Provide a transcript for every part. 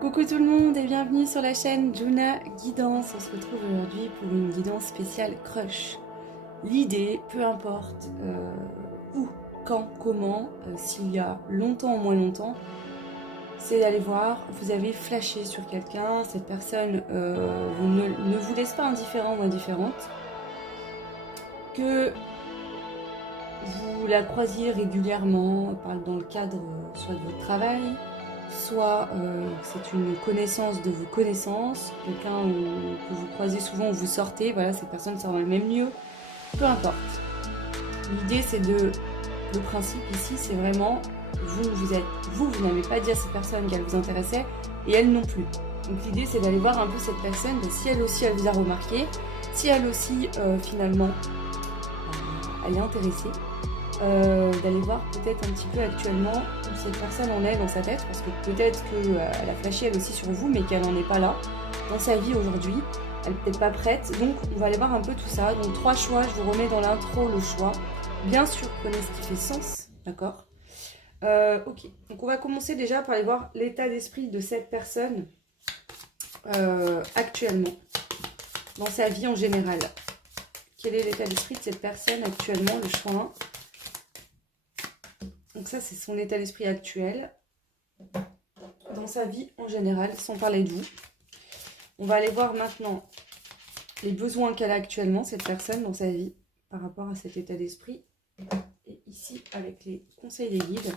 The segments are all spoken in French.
Coucou tout le monde et bienvenue sur la chaîne Juna Guidance. On se retrouve aujourd'hui pour une guidance spéciale crush. L'idée, peu importe où, quand, comment, s'il y a longtemps ou moins longtemps, c'est d'aller voir, vous avez flashé sur quelqu'un, cette personne ne vous laisse pas indifférent ou indifférente, que vous la croisiez régulièrement dans le cadre soit de votre travail, soit c'est une connaissance de vos connaissances, quelqu'un que vous croisez souvent où vous sortez, voilà, cette personne sort dans le même lieu, peu importe. L'idée c'est le principe ici c'est vraiment, vous n'avez pas dit à cette personne qu'elle vous intéressait et elle non plus. Donc l'idée c'est d'aller voir un peu cette personne, si elle aussi elle vous a remarqué, si elle aussi finalement elle est intéressée. D'aller voir peut-être un petit peu actuellement où cette personne en est dans sa tête, parce que peut-être qu'elle a flashé elle aussi sur vous, mais qu'elle n'en est pas là dans sa vie aujourd'hui, elle n'est peut-être pas prête, donc on va aller voir un peu tout ça. Donc 3 choix, je vous remets dans l'intro le choix. Bien sûr, prenez ce qui fait sens, d'accord. Ok, donc on va commencer déjà par aller voir l'état d'esprit de cette personne actuellement, dans sa vie en général. Quel est l'état d'esprit de cette personne actuellement, le choix 1. Donc ça, c'est son état d'esprit actuel, dans sa vie en général, sans parler de vous. On va aller voir maintenant les besoins qu'elle a actuellement, cette personne, dans sa vie, par rapport à cet état d'esprit. Et ici, avec les conseils des guides,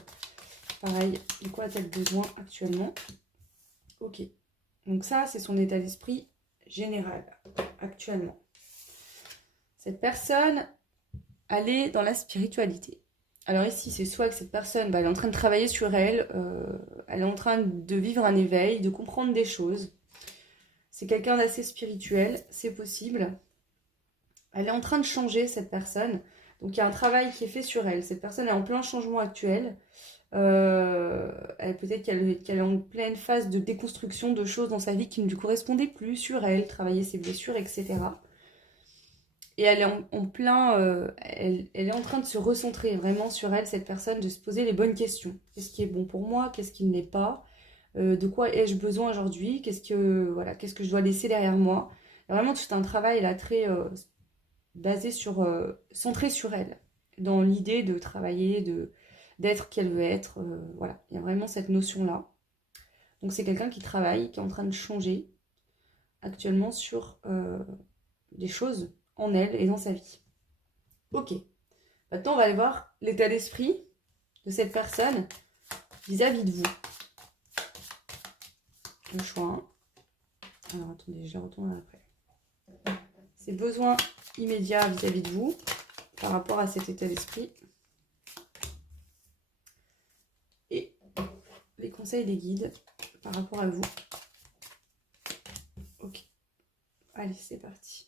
pareil, de quoi a-t-elle besoin actuellement? Ok, donc ça, c'est son état d'esprit général, actuellement. Cette personne, elle est dans la spiritualité. Alors ici, c'est soit que cette personne, elle est en train de travailler sur elle, elle est en train de vivre un éveil, de comprendre des choses. C'est quelqu'un d'assez spirituel, c'est possible. Elle est en train de changer, cette personne. Donc il y a un travail qui est fait sur elle. Cette personne est en plein changement actuel. Peut-être qu'elle est en pleine phase de déconstruction de choses dans sa vie qui ne lui correspondaient plus sur elle, travailler ses blessures, etc. Et elle est en plein, elle est en train de se recentrer vraiment sur elle, cette personne, de se poser les bonnes questions. Qu'est-ce qui est bon pour moi? Qu'est-ce qui ne l'est pas? De quoi ai-je besoin aujourd'hui? Qu'est-ce que je dois laisser derrière moi? Vraiment, tout un travail là très basé sur, centré sur elle, dans l'idée de travailler, d'être qui elle veut être. Voilà, il y a vraiment cette notion-là. Donc c'est quelqu'un qui travaille, qui est en train de changer actuellement sur des choses en elle et dans sa vie. Ok. Maintenant, on va aller voir l'état d'esprit de cette personne vis-à-vis de vous. Le choix 1. Alors, attendez, je les retourne après. Ses besoins immédiats vis-à-vis de vous par rapport à cet état d'esprit. Et les conseils des guides par rapport à vous. Ok. Allez, c'est parti.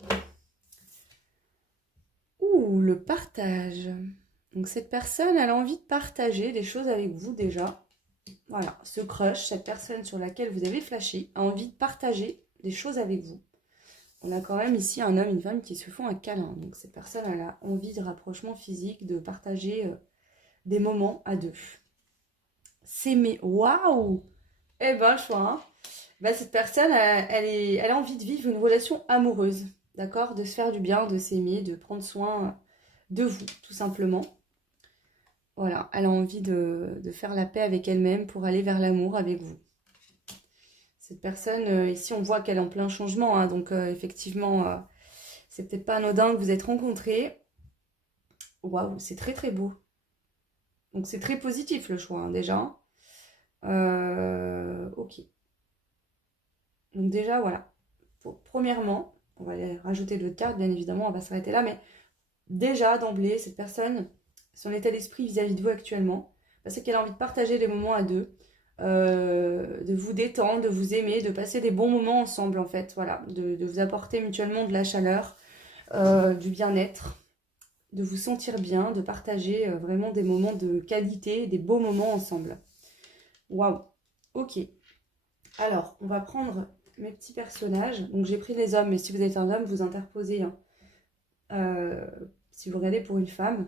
Ouh, le partage. Donc cette personne, elle a envie de partager des choses avec vous déjà. Voilà, ce crush, cette personne sur laquelle vous avez flashé, a envie de partager des choses avec vous. On a quand même ici un homme et une femme qui se font un câlin. Donc cette personne, elle a envie de rapprochement physique, de partager des moments à deux. S'aimer, waouh! Eh ben, le choix, hein. Cette personne, elle a envie de vivre une relation amoureuse, d'accord? De se faire du bien, de s'aimer, de prendre soin de vous, tout simplement. Voilà, elle a envie de faire la paix avec elle-même pour aller vers l'amour avec vous. Cette personne, ici, on voit qu'elle est en plein changement, hein, donc effectivement, c'est peut-être pas anodin que vous êtes rencontrés. Waouh, c'est très très beau. Donc c'est très positif le choix, hein, déjà. Ok. Donc déjà, voilà. Premièrement, on va aller rajouter d'autres cartes, bien évidemment, on va s'arrêter là, mais déjà, d'emblée, cette personne, son état d'esprit vis-à-vis de vous actuellement, c'est qu'elle a envie de partager des moments à deux, de vous détendre, de vous aimer, de passer des bons moments ensemble, en fait, voilà, de vous apporter mutuellement de la chaleur, du bien-être, de vous sentir bien, de partager vraiment des moments de qualité, des beaux moments ensemble. Waouh, ok. Alors, on va prendre mes petits personnages. Donc, j'ai pris les hommes, mais si vous êtes un homme, vous interposez, hein. Si vous regardez pour une femme.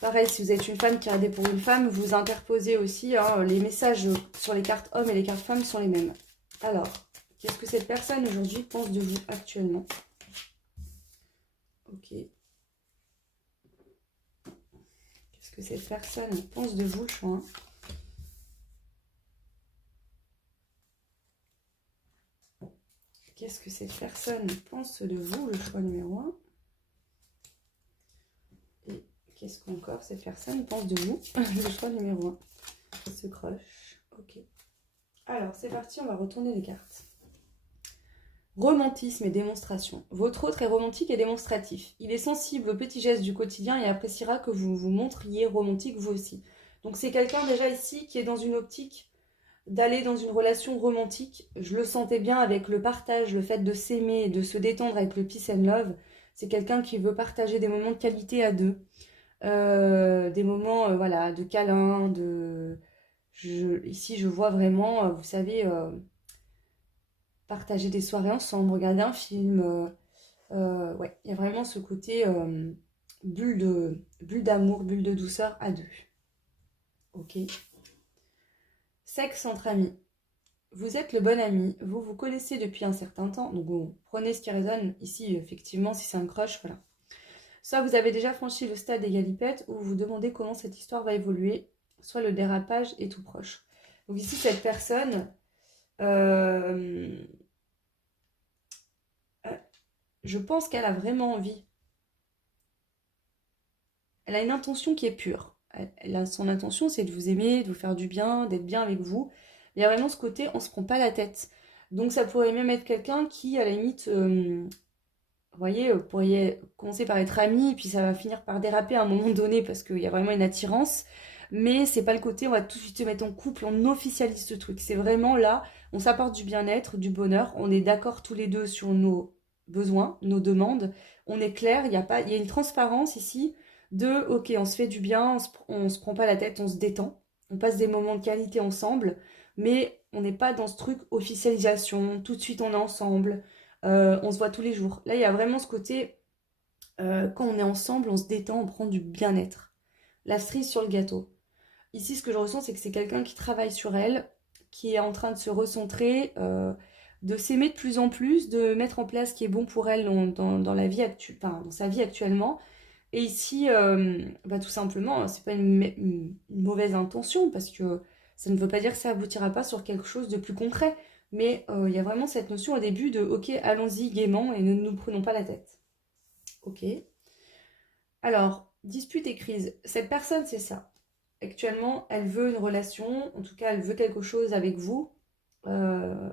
Pareil, si vous êtes une femme qui regardez pour une femme, vous interposez aussi, hein, les messages sur les cartes hommes et les cartes femmes sont les mêmes. Alors, qu'est-ce que cette personne aujourd'hui pense de vous actuellement? Ok. Qu'est-ce que cette personne pense de vous, le choix? Qu'est-ce que cette personne pense de vous, le choix numéro 1? Et qu'est-ce qu'encore cette personne pense de vous, le choix numéro 1? Se croche. Ok. Alors, c'est parti, on va retourner les cartes. Romantisme et démonstration. Votre autre est romantique et démonstratif. Il est sensible aux petits gestes du quotidien et appréciera que vous vous montriez romantique vous aussi. Donc c'est quelqu'un déjà ici qui est dans une optique d'aller dans une relation romantique. Je le sentais bien avec le partage, le fait de s'aimer et de se détendre avec le peace and love. C'est quelqu'un qui veut partager des moments de qualité à deux. Des moments voilà, de câlin, ici je vois vraiment, vous savez, partager des soirées ensemble, regarder un film. Ouais, il y a vraiment ce côté bulle d'amour, bulle de douceur à deux. Ok. Sexe entre amis. Vous êtes le bon ami, vous vous connaissez depuis un certain temps, donc bon, prenez ce qui résonne ici, effectivement, si c'est un crush, voilà. Soit vous avez déjà franchi le stade des galipettes, ou vous vous demandez comment cette histoire va évoluer, soit le dérapage est tout proche. Donc ici, cette personne, je pense qu'elle a vraiment envie. Elle a une intention qui est pure. Son intention, c'est de vous aimer, de vous faire du bien, d'être bien avec vous. Il y a vraiment ce côté, on se prend pas la tête. Donc ça pourrait même être quelqu'un qui, à la limite, vous voyez, pourriez commencer par être ami, puis ça va finir par déraper à un moment donné parce qu'il y a vraiment une attirance. Mais c'est pas le côté, on va tout de suite se mettre en couple, on officialise ce truc. C'est vraiment là, on s'apporte du bien-être, du bonheur, on est d'accord tous les deux sur nos besoins, nos demandes. On est clair, il y a une transparence ici de, ok, on se fait du bien, on se prend pas la tête, on se détend, on passe des moments de qualité ensemble, mais on n'est pas dans ce truc officialisation, tout de suite on est ensemble, on se voit tous les jours. Là, il y a vraiment ce côté, quand on est ensemble, on se détend, on prend du bien-être. La cerise sur le gâteau. Ici, ce que je ressens, c'est que c'est quelqu'un qui travaille sur elle, qui est en train de se recentrer, de s'aimer de plus en plus, de mettre en place ce qui est bon pour elle dans la vie dans sa vie actuellement. Et ici, tout simplement, c'est pas une mauvaise intention, parce que ça ne veut pas dire que ça aboutira pas sur quelque chose de plus concret. Mais il y a vraiment cette notion au début de ok, allons-y gaiement et ne nous prenons pas la tête. Ok. Alors, dispute et crise. Cette personne, c'est ça. Actuellement, elle veut une relation, en tout cas, elle veut quelque chose avec vous. Euh,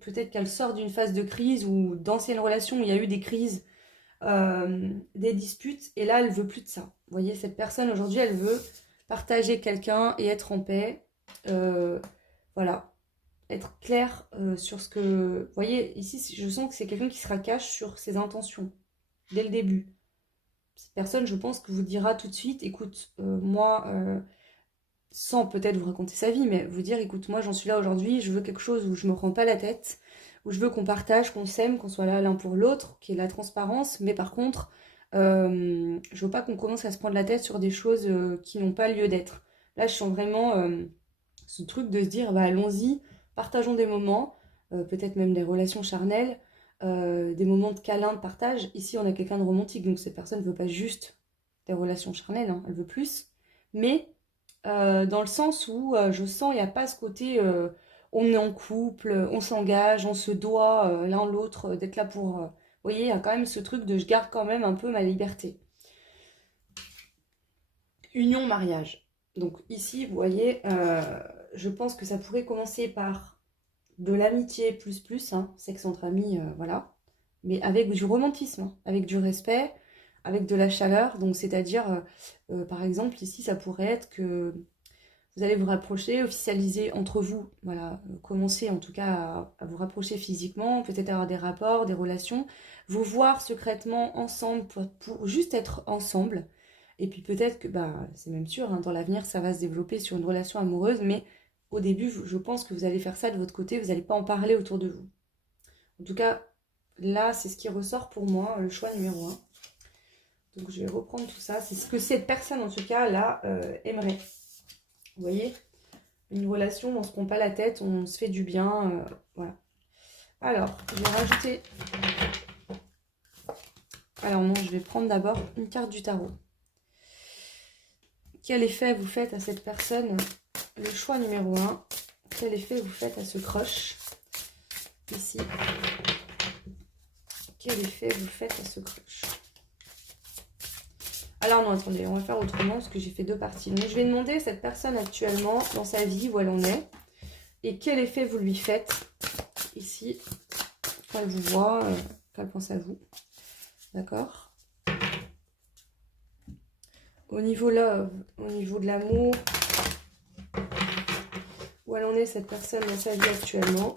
Peut-être qu'elle sort d'une phase de crise ou d'anciennes relations où il y a eu des crises, des disputes, et là, elle veut plus de ça. Vous voyez, cette personne, aujourd'hui, elle veut partager quelqu'un et être en paix. Voilà, être clair sur ce que... Vous voyez, ici, je sens que c'est quelqu'un qui sera cash sur ses intentions, dès le début. Cette personne, je pense, que vous dira tout de suite, écoute, moi, sans peut-être vous raconter sa vie, mais vous dire, écoute, moi, j'en suis là aujourd'hui, je veux quelque chose où je me prends pas la tête, où je veux qu'on partage, qu'on s'aime, qu'on soit là l'un pour l'autre, qu'il y ait la transparence, mais par contre, je veux pas qu'on commence à se prendre la tête sur des choses qui n'ont pas lieu d'être. Là, je sens vraiment ce truc de se dire, bah, allons-y, partageons des moments, peut-être même des relations charnelles, des moments de câlin, de partage. Ici, on a quelqu'un de romantique, donc cette personne ne veut pas juste des relations charnelles, hein, elle veut plus. Mais dans le sens où je sens, il n'y a pas ce côté, on est en couple, on s'engage, on se doit l'un l'autre d'être là pour... vous voyez, il y a quand même ce truc de je garde quand même un peu ma liberté. Union, mariage. Donc ici, vous voyez, je pense que ça pourrait commencer par de l'amitié plus, hein, sexe entre amis, voilà. Mais avec du romantisme, hein, avec du respect, avec de la chaleur. Donc c'est-à-dire, par exemple, ici, ça pourrait être que vous allez vous rapprocher, officialiser entre vous, voilà, commencer en tout cas à vous rapprocher physiquement, peut-être avoir des rapports, des relations, vous voir secrètement ensemble pour juste être ensemble. Et puis peut-être que, bah, c'est même sûr, hein, dans l'avenir, ça va se développer sur une relation amoureuse, mais au début, je pense que vous allez faire ça de votre côté, vous n'allez pas en parler autour de vous. En tout cas, là, c'est ce qui ressort pour moi, le choix numéro 1. Donc je vais reprendre tout ça. C'est ce que cette personne, en tout cas, là, aimerait. Vous voyez? Une relation, on ne se prend pas la tête, on se fait du bien. Voilà. Alors, je vais rajouter... Alors non, je vais prendre d'abord une carte du tarot. Quel effet vous faites à cette personne? Le choix numéro 1. Quel effet vous faites à ce crush? Ici. Quel effet vous faites à ce crush? Alors non, attendez, on va faire autrement parce que j'ai fait 2 parties. Donc je vais demander à cette personne actuellement dans sa vie où elle en est. Et quel effet vous lui faites ici quand elle vous voit, quand elle pense à vous. D'accord? Au niveau love, au niveau de l'amour, où elle en est cette personne dans sa vie actuellement.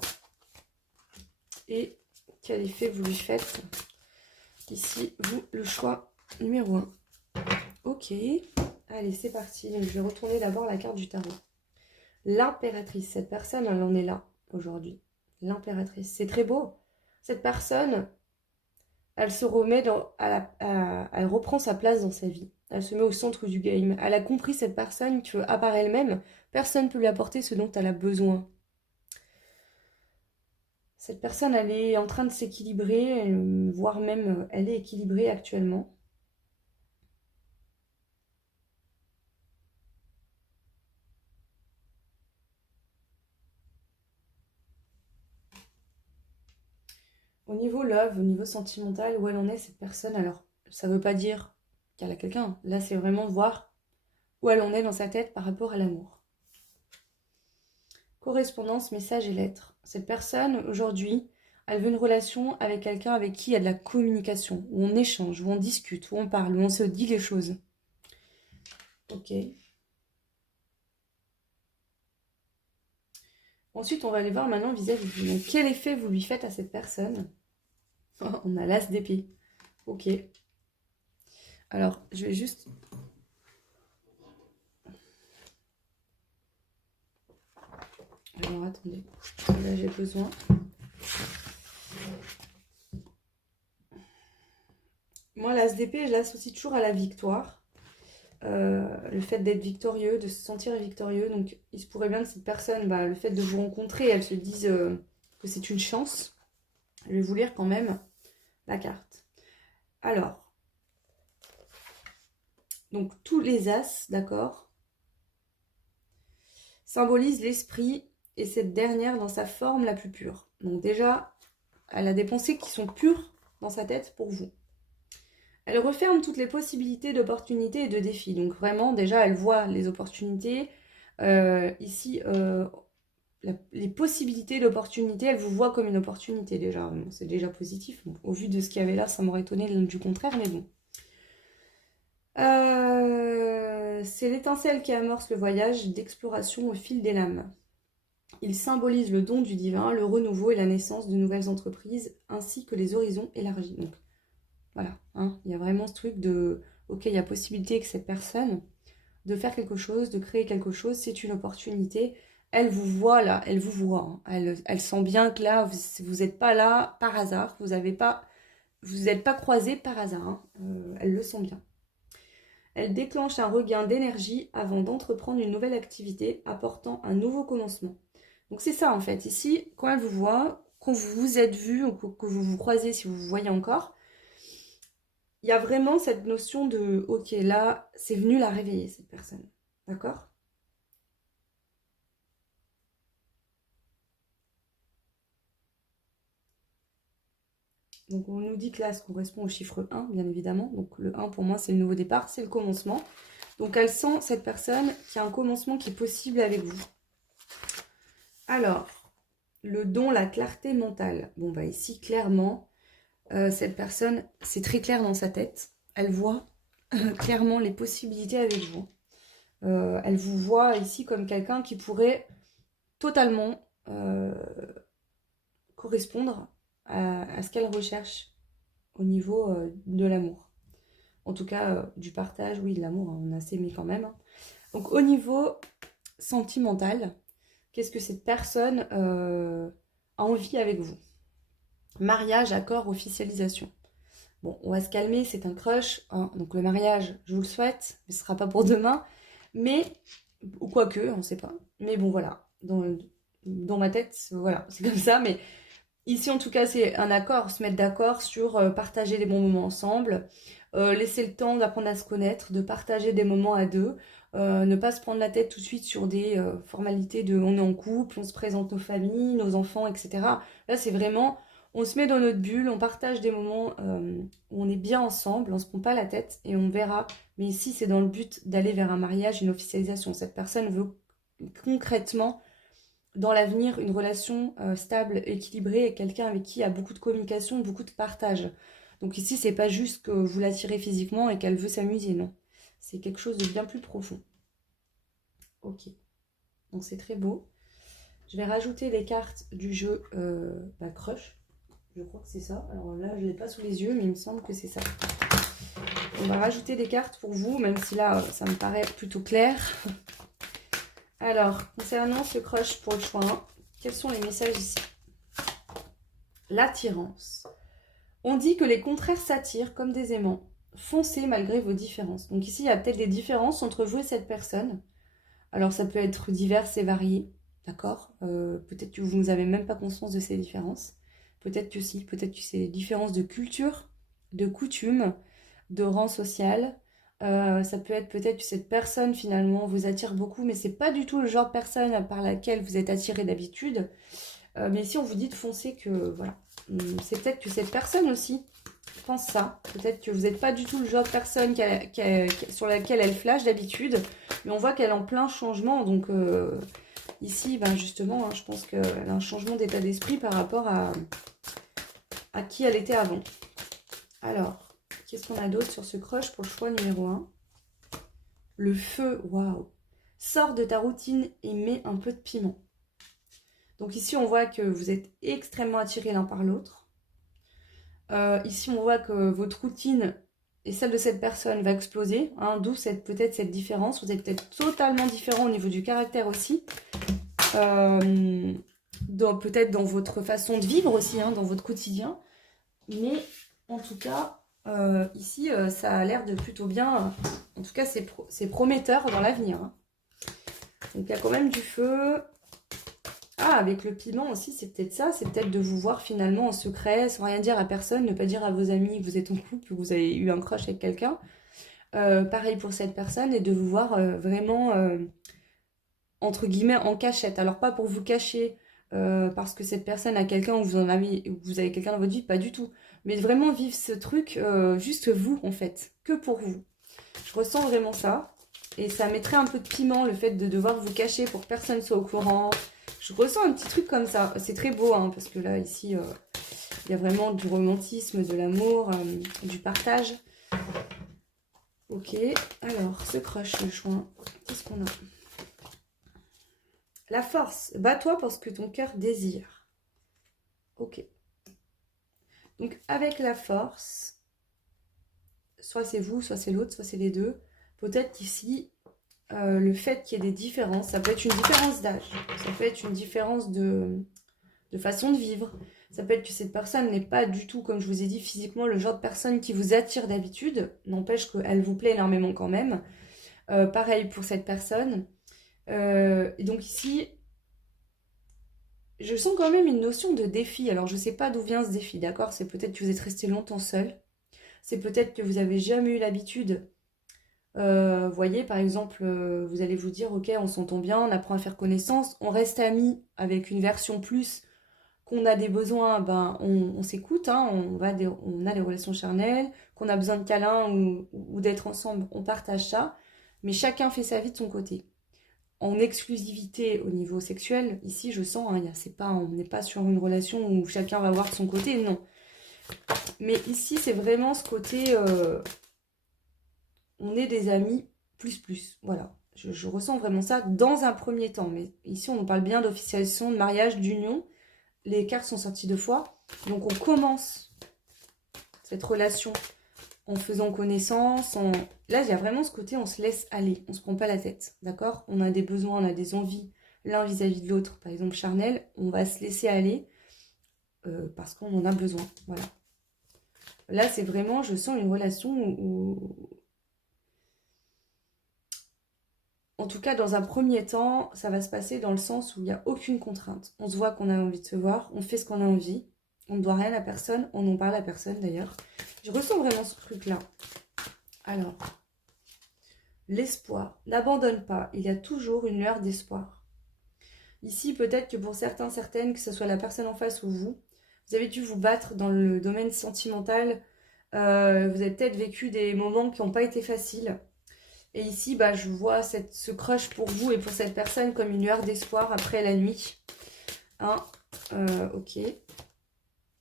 Et quel effet vous lui faites ici, vous, le choix numéro 1. Ok, allez, c'est parti. Donc, je vais retourner d'abord la carte du tarot. L'impératrice, cette personne, elle en est là aujourd'hui. L'impératrice, c'est très beau. Cette personne, elle se remet elle reprend sa place dans sa vie. Elle se met au centre du game. Elle a compris, cette personne, que à part elle-même, personne ne peut lui apporter ce dont elle a besoin. Cette personne, elle est en train de s'équilibrer, voire même, elle est équilibrée actuellement. Au niveau love, au niveau sentimental, où elle en est cette personne, alors ça ne veut pas dire qu'elle a quelqu'un. Là, c'est vraiment voir où elle en est dans sa tête par rapport à l'amour. Correspondance, message et lettres. Cette personne, aujourd'hui, elle veut une relation avec quelqu'un avec qui il y a de la communication, où on échange, où on discute, où on parle, où on se dit les choses. Ok. Ensuite, on va aller voir maintenant vis-à-vis de vous. Donc, quel effet vous lui faites à cette personne? On a l'as d'épée. Ok. Alors, je vais juste... Alors, attendez. Là, j'ai besoin... Moi, l'as d'épée, je l'associe toujours à la victoire. Le fait d'être victorieux, de se sentir victorieux. Donc, il se pourrait bien que cette personne, le fait de vous rencontrer, elle se dise que c'est une chance. Je vais vous lire quand même la carte. Alors, donc tous les as, d'accord, symbolisent l'esprit et cette dernière dans sa forme la plus pure. Donc déjà, elle a des pensées qui sont pures dans sa tête pour vous. Elle referme toutes les possibilités d'opportunités et de défis. Donc vraiment, déjà, elle voit les opportunités. Ici, les possibilités d'opportunités, elle vous voit comme une opportunité déjà. Bon, c'est déjà positif. Bon, au vu de ce qu'il y avait là, ça m'aurait étonné du contraire, mais bon. C'est l'étincelle qui amorce le voyage d'exploration au fil des lames. Il symbolise le don du divin, le renouveau et la naissance de nouvelles entreprises, ainsi que les horizons élargis. Donc, voilà, hein, il y a vraiment ce truc de, ok, il y a possibilité que cette personne de faire quelque chose, de créer quelque chose, c'est une opportunité. Elle vous voit là, elle vous voit. Hein. Elle sent bien que là, vous n'êtes pas là par hasard, vous n'êtes pas croisés par hasard. Hein. Elle le sent bien. Elle déclenche un regain d'énergie avant d'entreprendre une nouvelle activité, apportant un nouveau commencement. Donc c'est ça en fait. Ici, quand elle vous voit, quand vous vous êtes vu ou que vous vous croisez, si vous vous voyez encore, il y a vraiment cette notion de, ok, là, c'est venu la réveiller, cette personne. D'accord? Donc on nous dit que là, ça correspond au chiffre 1, bien évidemment. Donc le 1, pour moi, c'est le nouveau départ, c'est le commencement. Donc elle sent, cette personne, qu'il y a un commencement qui est possible avec vous. Alors, le don, la clarté mentale. Bon, ici, clairement, cette personne, c'est très clair dans sa tête. Elle voit clairement les possibilités avec vous. Elle vous voit ici comme quelqu'un qui pourrait totalement correspondre à ce qu'elle recherche au niveau de l'amour. En tout cas, du partage, oui, de l'amour, hein, on a s'aimé quand même. Hein. Donc, au niveau sentimental, qu'est-ce que cette personne a envie avec vous? Mariage, accord, officialisation. Bon, on va se calmer, c'est un crush, hein, donc le mariage, je vous le souhaite, mais ce sera pas pour demain. Mais, ou quoique, on sait pas. Mais bon, voilà, dans ma tête, voilà, c'est comme ça. Mais ici, en tout cas, c'est un accord, se mettre d'accord sur partager les bons moments ensemble, laisser le temps d'apprendre à se connaître, de partager des moments à deux, ne pas se prendre la tête tout de suite sur des formalités de on est en couple, on se présente nos familles, nos enfants, etc. Là, c'est vraiment, on se met dans notre bulle, on partage des moments où on est bien ensemble, on se prend pas la tête et on verra. Mais ici, c'est dans le but d'aller vers un mariage, une officialisation. Cette personne veut concrètement dans l'avenir une relation stable, équilibrée, et quelqu'un avec qui il y a beaucoup de communication, beaucoup de partage. Donc ici, c'est pas juste que vous l'attirez physiquement et qu'elle veut s'amuser, non. C'est quelque chose de bien plus profond. Ok, donc c'est très beau. Je vais rajouter les cartes du jeu Crush. Je crois que c'est ça. Alors là, je ne l'ai pas sous les yeux, mais il me semble que c'est ça. On va rajouter des cartes pour vous, même si là, ça me paraît plutôt clair. Alors, concernant ce crush pour le choix 1, quels sont les messages ici? L'attirance. On dit que les contraires s'attirent comme des aimants. Foncez malgré vos différences. Donc ici, il y a peut-être des différences entre vous et cette personne. Alors, ça peut être divers et varié, d'accord? Peut-être que vous n'avez même pas conscience de ces différences. Peut-être que si, peut-être que c'est des différences de culture, de coutumes, de rang social. Ça peut être peut-être que cette personne finalement vous attire beaucoup, mais c'est pas du tout le genre de personne par laquelle vous êtes attiré d'habitude. Mais si on vous dit de foncer, que voilà, c'est peut-être que cette personne aussi pense ça. Peut-être que vous n'êtes pas du tout le genre de personne sur laquelle elle flash d'habitude, mais on voit qu'elle est en plein changement. Donc ici, ben justement, hein, je pense qu'elle a un changement d'état d'esprit par rapport à qui elle était avant. Alors, qu'est-ce qu'on a d'autre sur ce crush pour le choix numéro 1? Le feu, waouh! Sors de ta routine et mets un peu de piment. Donc ici, on voit que vous êtes extrêmement attirés l'un par l'autre. Ici, on voit que votre routine et celle de cette personne va exploser, hein, d'où peut-être cette différence. Vous êtes peut-être totalement différents au niveau du caractère aussi. Peut-être dans votre façon de vivre aussi, hein, dans votre quotidien. Mais en tout cas, ici, ça a l'air de plutôt bien. En tout cas, c'est prometteur dans l'avenir. Hein. Donc, il y a quand même du feu. Ah, avec le piment aussi, c'est peut-être ça. C'est peut-être de vous voir finalement en secret, sans rien dire à personne, ne pas dire à vos amis que vous êtes en couple, que vous avez eu un crush avec quelqu'un. Pareil pour cette personne, et de vous voir vraiment, entre guillemets, en cachette. Alors, pas pour vous cacher, parce que cette personne a quelqu'un ou vous avez quelqu'un dans votre vie, pas du tout. Mais vraiment vivre ce truc, juste vous, en fait, que pour vous. Je ressens vraiment ça. Et ça mettrait un peu de piment, le fait de devoir vous cacher pour que personne soit au courant. Je ressens un petit truc comme ça. C'est très beau, hein, parce que là, ici, il y a vraiment du romantisme, de l'amour, du partage. Ok, alors, ce crush, le choix. Qu'est-ce qu'on a? La force. Bats-toi pour ce que ton cœur désire. Ok. Donc, avec la force, soit c'est vous, soit c'est l'autre, soit c'est les deux. Peut-être qu'ici, le fait qu'il y ait des différences, ça peut être une différence d'âge, ça peut être une différence de façon de vivre, ça peut être que cette personne n'est pas du tout, comme je vous ai dit, physiquement le genre de personne qui vous attire d'habitude, n'empêche qu'elle vous plaît énormément quand même. Pareil pour cette personne. Et donc ici, je sens quand même une notion de défi. Alors je sais pas d'où vient ce défi, d'accord? C'est peut-être que vous êtes resté longtemps seul, c'est peut-être que vous avez jamais eu l'habitude. Voyez, par exemple, vous allez vous dire, ok, on s'entend bien, on apprend à faire connaissance, on reste amis avec une version plus, qu'on a des besoins, ben, on s'écoute, hein, on a des relations charnelles, qu'on a besoin de câlins ou d'être ensemble, on partage ça, mais chacun fait sa vie de son côté. En exclusivité au niveau sexuel, ici je sens, hein, on n'est pas sur une relation où chacun va voir de son côté, non. Mais ici c'est vraiment ce côté... on est des amis plus. Voilà. Je ressens vraiment ça dans un premier temps. Mais ici, on parle bien d'officialisation, de mariage, d'union. Les cartes sont sorties 2 fois. Donc, on commence cette relation en faisant connaissance. Là, il y a vraiment ce côté, on se laisse aller. On ne se prend pas la tête. D'accord? On a des besoins, on a des envies, l'un vis-à-vis de l'autre. Par exemple, charnel, on va se laisser aller parce qu'on en a besoin. Voilà. Là, c'est vraiment, je sens une relation en tout cas, dans un premier temps, ça va se passer dans le sens où il n'y a aucune contrainte. On se voit qu'on a envie de se voir, on fait ce qu'on a envie, on ne doit rien à personne, on n'en parle à personne d'ailleurs. Je ressens vraiment ce truc-là. Alors, l'espoir. N'abandonne pas, il y a toujours une lueur d'espoir. Ici, peut-être que pour certains, certaines, que ce soit la personne en face ou vous avez dû vous battre dans le domaine sentimental. Vous avez peut-être vécu des moments qui n'ont pas été faciles. Et ici, bah, je vois ce crush pour vous et pour cette personne comme une lueur d'espoir après la nuit. Hein, ok.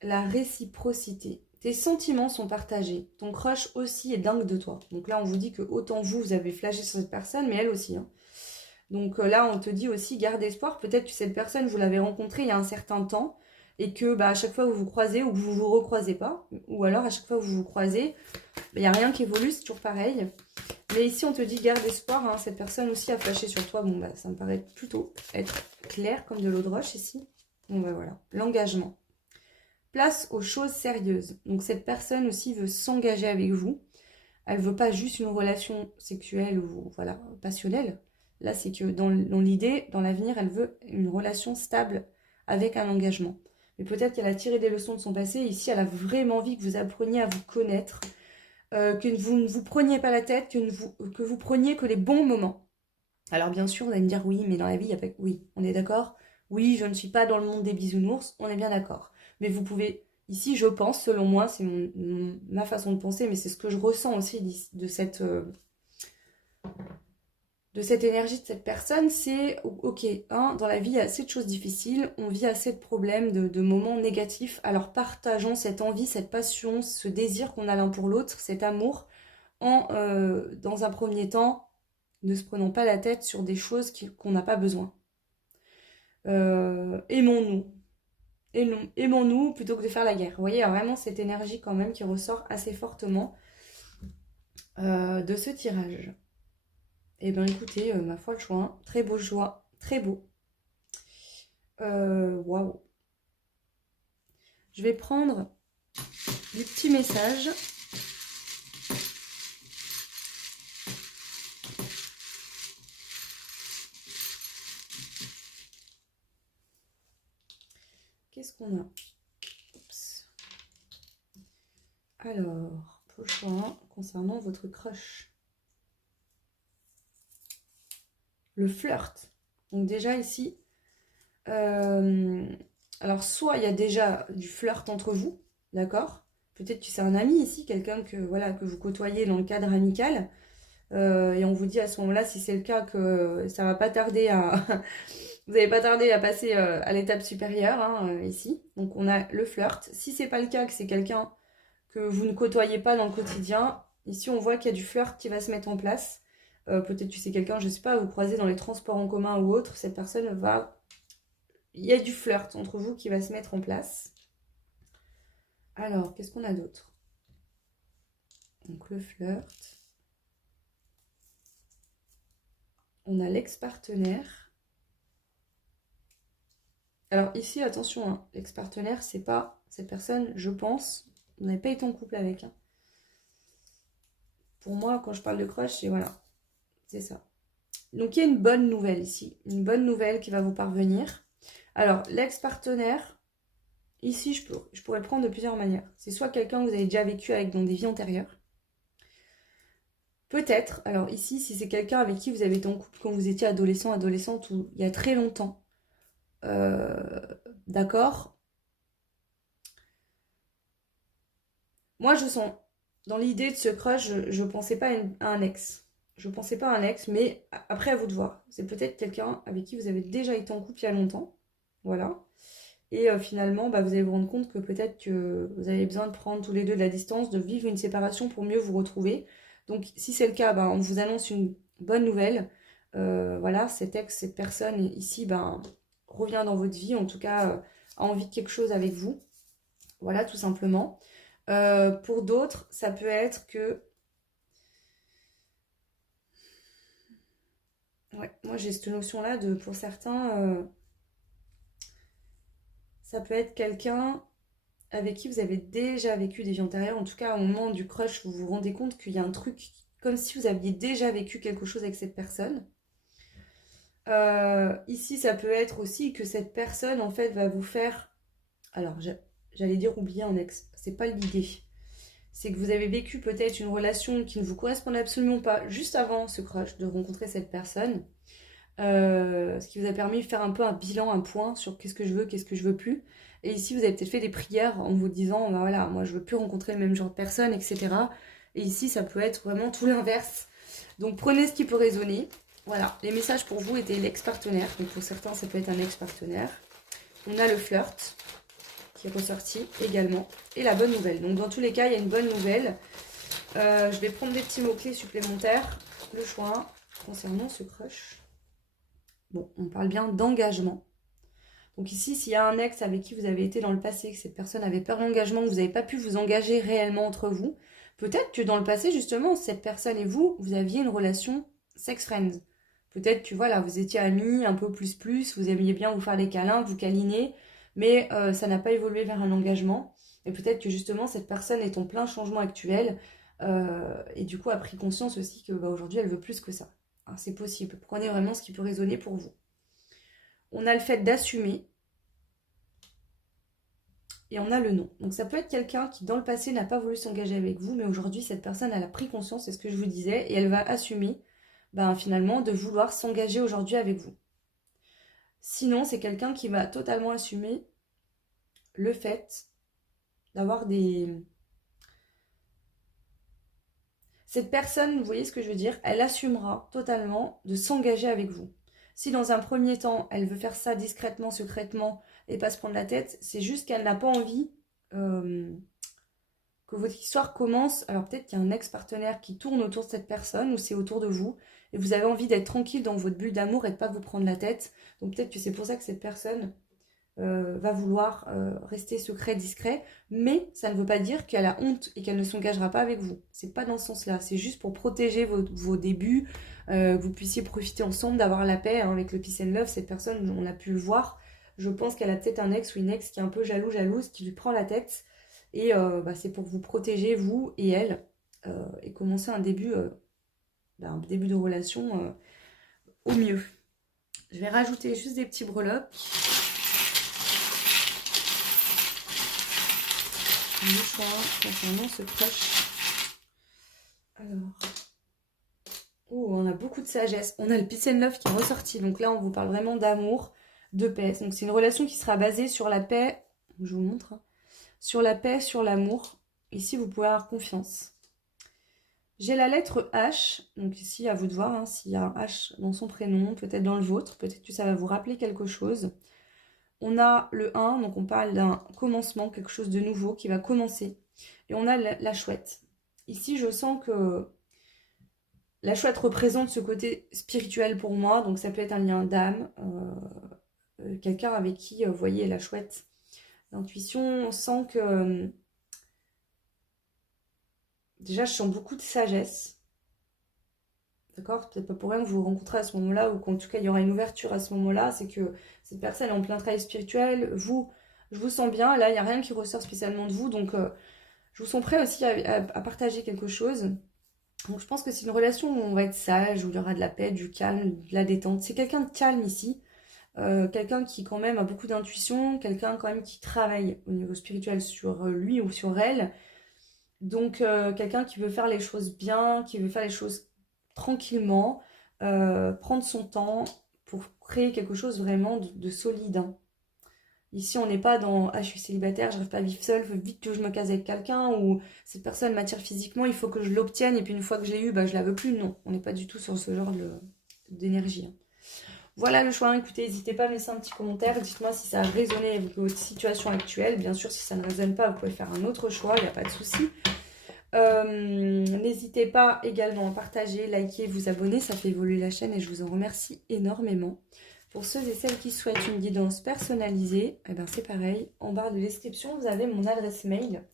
La réciprocité. Tes sentiments sont partagés. Ton crush aussi est dingue de toi. Donc là, on vous dit que autant vous avez flashé sur cette personne, mais elle aussi. Hein. Donc là, on te dit aussi, garde espoir. Peut-être que cette personne, vous l'avez rencontrée il y a un certain temps et que bah, à chaque fois vous vous croisez ou que vous vous recroisez pas, ou alors à chaque fois vous vous croisez, il n'y a rien qui évolue, c'est toujours pareil. Mais ici, on te dit garde espoir. Hein. Cette personne aussi a flashé sur toi. Bon, bah, ça me paraît plutôt être clair comme de l'eau de roche ici. Bon, bah voilà. L'engagement. Place aux choses sérieuses. Donc, cette personne aussi veut s'engager avec vous. Elle ne veut pas juste une relation sexuelle ou voilà, passionnelle. Là, c'est que dans l'idée, dans l'avenir, elle veut une relation stable avec un engagement. Mais peut-être qu'elle a tiré des leçons de son passé. Ici, elle a vraiment envie que vous appreniez à vous connaître. Que vous ne vous preniez pas la tête, que vous preniez que les bons moments. Alors bien sûr, vous allez me dire oui, mais dans la vie, il n'y a pas... Oui, on est d'accord. Oui, je ne suis pas dans le monde des bisounours, on est bien d'accord. Mais vous pouvez, ici, je pense, selon moi, c'est ma façon de penser, mais c'est ce que je ressens aussi de cette énergie de cette personne, c'est ok, hein, dans la vie, il y a assez de choses difficiles, on vit assez de problèmes, de moments négatifs, alors partageons cette envie, cette passion, ce désir qu'on a l'un pour l'autre, cet amour, dans un premier temps, ne se prenons pas la tête sur des choses qu'on n'a pas besoin. Aimons-nous. Aimons-nous plutôt que de faire la guerre. Vous voyez, il y a vraiment cette énergie quand même qui ressort assez fortement de ce tirage. Eh bien écoutez, ma foi le choix, hein. Très beau choix, très beau. Waouh. Je vais prendre des petits messages. Qu'est-ce qu'on a? Oups. Alors, prochain, concernant votre crush. Le flirt. Donc déjà ici, alors soit il y a déjà du flirt entre vous, d'accord? Peut-être que c'est un ami ici, quelqu'un que, voilà, que vous côtoyez dans le cadre amical. Et on vous dit à ce moment-là, si c'est le cas, que ça va pas tarder à... vous n'allez pas tarder à passer à l'étape supérieure, hein, ici. Donc on a le flirt. Si c'est pas le cas, que c'est quelqu'un que vous ne côtoyez pas dans le quotidien, ici on voit qu'il y a du flirt qui va se mettre en place. Peut-être que c'est quelqu'un, je sais pas, vous croisez dans les transports en commun ou autre, cette personne va... Il y a du flirt entre vous qui va se mettre en place. Alors, qu'est-ce qu'on a d'autre? Donc le flirt. On a l'ex-partenaire. Alors ici, attention, hein, l'ex-partenaire, c'est pas cette personne, je pense, vous n'avez pas été en couple avec. Hein. Pour moi, quand je parle de crush, c'est voilà, c'est ça. Donc il y a une bonne nouvelle ici, une bonne nouvelle qui va vous parvenir. Alors, l'ex-partenaire, ici, je pourrais le prendre de plusieurs manières. C'est soit quelqu'un que vous avez déjà vécu avec dans des vies antérieures. Peut-être, alors ici, si c'est quelqu'un avec qui vous avez été en couple quand vous étiez adolescent, adolescente, ou il y a très longtemps, d'accord. Moi, je sens, dans l'idée de ce crush, je pensais pas à un ex. Je pensais pas à un ex, mais après, à vous de voir. C'est peut-être quelqu'un avec qui vous avez déjà été en couple il y a longtemps. Voilà. Et finalement, bah, vous allez vous rendre compte que peut-être que vous avez besoin de prendre tous les deux de la distance, de vivre une séparation pour mieux vous retrouver. Donc, si c'est le cas, bah, on vous annonce une bonne nouvelle. Voilà, cet ex, cette personne ici, bah, revient dans votre vie, en tout cas, a envie de quelque chose avec vous. Voilà, tout simplement. Pour d'autres, ça peut être que... Ouais, moi j'ai cette notion-là de, pour certains, ça peut être quelqu'un avec qui vous avez déjà vécu des vies antérieures. En tout cas, au moment du crush, vous vous rendez compte qu'il y a un truc comme si vous aviez déjà vécu quelque chose avec cette personne. Ici, ça peut être aussi que cette personne, en fait, va vous faire... Alors, j'allais dire oublier un ex. C'est pas l'idée. C'est que vous avez vécu peut-être une relation qui ne vous correspondait absolument pas juste avant ce crush, de rencontrer cette personne. Ce qui vous a permis de faire un peu un bilan, un point sur qu'est-ce que je veux plus. Et ici, vous avez peut-être fait des prières en vous disant, bah voilà, moi je veux plus rencontrer le même genre de personne, etc. Et ici, ça peut être vraiment tout l'inverse. Donc prenez ce qui peut résonner. Voilà, les messages pour vous étaient l'ex-partenaire. Donc pour certains, ça peut être un ex-partenaire. On a le flirt qui est ressorti également. Et la bonne nouvelle. Donc dans tous les cas, il y a une bonne nouvelle. Je vais prendre des petits mots-clés supplémentaires. Le choix concernant ce crush. Bon, on parle bien d'engagement. Donc ici, s'il y a un ex avec qui vous avez été dans le passé, que cette personne avait peur de l'engagement, que vous n'avez pas pu vous engager réellement entre vous, peut-être que dans le passé, justement, cette personne et vous, vous aviez une relation sex-friend. Peut-être que voilà, vous étiez amis, un peu plus, vous aimiez bien vous faire des câlins, vous câliner, mais ça n'a pas évolué vers un engagement. Et peut-être que justement, cette personne est en plein changement actuel et du coup a pris conscience aussi que aujourd'hui, elle veut plus que ça. Alors, c'est possible. Prenez vraiment ce qui peut résonner pour vous. On a le fait d'assumer. Et on a le non. Donc ça peut être quelqu'un qui dans le passé n'a pas voulu s'engager avec vous, mais aujourd'hui cette personne elle a pris conscience, c'est ce que je vous disais, et elle va assumer finalement de vouloir s'engager aujourd'hui avec vous. Sinon c'est quelqu'un qui va totalement assumer le fait d'avoir des... Cette personne, vous voyez ce que je veux dire, elle assumera totalement de s'engager avec vous. Si dans un premier temps elle veut faire ça discrètement, secrètement, et pas se prendre la tête, c'est juste qu'elle n'a pas envie que votre histoire commence. Alors peut-être qu'il y a un ex-partenaire qui tourne autour de cette personne ou c'est autour de vous et vous avez envie d'être tranquille dans votre bulle d'amour et de ne pas vous prendre la tête. Donc peut-être que c'est pour ça que cette personne va vouloir rester secret, discret, mais ça ne veut pas dire qu'elle a honte et qu'elle ne s'engagera pas avec vous. C'est pas dans ce sens-là, c'est juste pour protéger vos débuts, que vous puissiez profiter ensemble, d'avoir la paix avec le peace and love. Cette personne, on a pu le voir, je pense qu'elle a peut-être un ex ou une ex qui est un peu jalouse, qui lui prend la tête, et c'est pour vous protéger, vous et elle, et commencer un début de relation au mieux. Je vais rajouter juste des petits breloques. Le choix concernant ce crush. Alors. Oh, on a beaucoup de sagesse. On a le peace and love qui est ressorti. Donc là, on vous parle vraiment d'amour, de paix. Donc c'est une relation qui sera basée sur la paix. Je vous montre. Sur la paix, sur l'amour. Ici, vous pouvez avoir confiance. J'ai la lettre H. Donc ici, à vous de voir s'il y a un H dans son prénom, peut-être dans le vôtre. Peut-être que ça va vous rappeler quelque chose. On a le 1, donc on parle d'un commencement, quelque chose de nouveau qui va commencer. Et on a la chouette. Ici, je sens que la chouette représente ce côté spirituel pour moi. Donc ça peut être un lien d'âme. Quelqu'un avec qui, vous voyez, la chouette. L'intuition, on sent que... déjà, je sens beaucoup de sagesse. D'accord? Peut-être pas pour rien que vous vous rencontrez à ce moment-là, ou qu'en tout cas, il y aura une ouverture à ce moment-là. C'est que cette personne est en plein travail spirituel. Vous, je vous sens bien. Là, il n'y a rien qui ressort spécialement de vous. Donc, je vous sens prêt aussi à partager quelque chose. Donc, je pense que c'est une relation où on va être sage, où il y aura de la paix, du calme, de la détente. C'est quelqu'un de calme ici. Quelqu'un qui quand même a beaucoup d'intuition. Quelqu'un quand même qui travaille au niveau spirituel sur lui ou sur elle. Donc, quelqu'un qui veut faire les choses bien, qui veut faire les choses tranquillement, prendre son temps pour créer quelque chose vraiment de solide. Ici, on n'est pas dans « Ah, je suis célibataire, je n'arrive pas à vivre seule, il faut vite que je me case avec quelqu'un » ou « Cette personne m'attire physiquement, il faut que je l'obtienne et puis une fois que je l'ai eu, je la veux plus ». Non, on n'est pas du tout sur ce genre d'énergie. Voilà le choix. Écoutez, n'hésitez pas à me laisser un petit commentaire. Dites-moi si ça a résonné avec votre situation actuelle. Bien sûr, si ça ne résonne pas, vous pouvez faire un autre choix, il n'y a pas de souci. N'hésitez pas également à partager, liker, vous abonner, ça fait évoluer la chaîne et je vous en remercie énormément. Pour ceux et celles qui souhaitent une guidance personnalisée, c'est pareil, en barre de description vous avez mon adresse mail.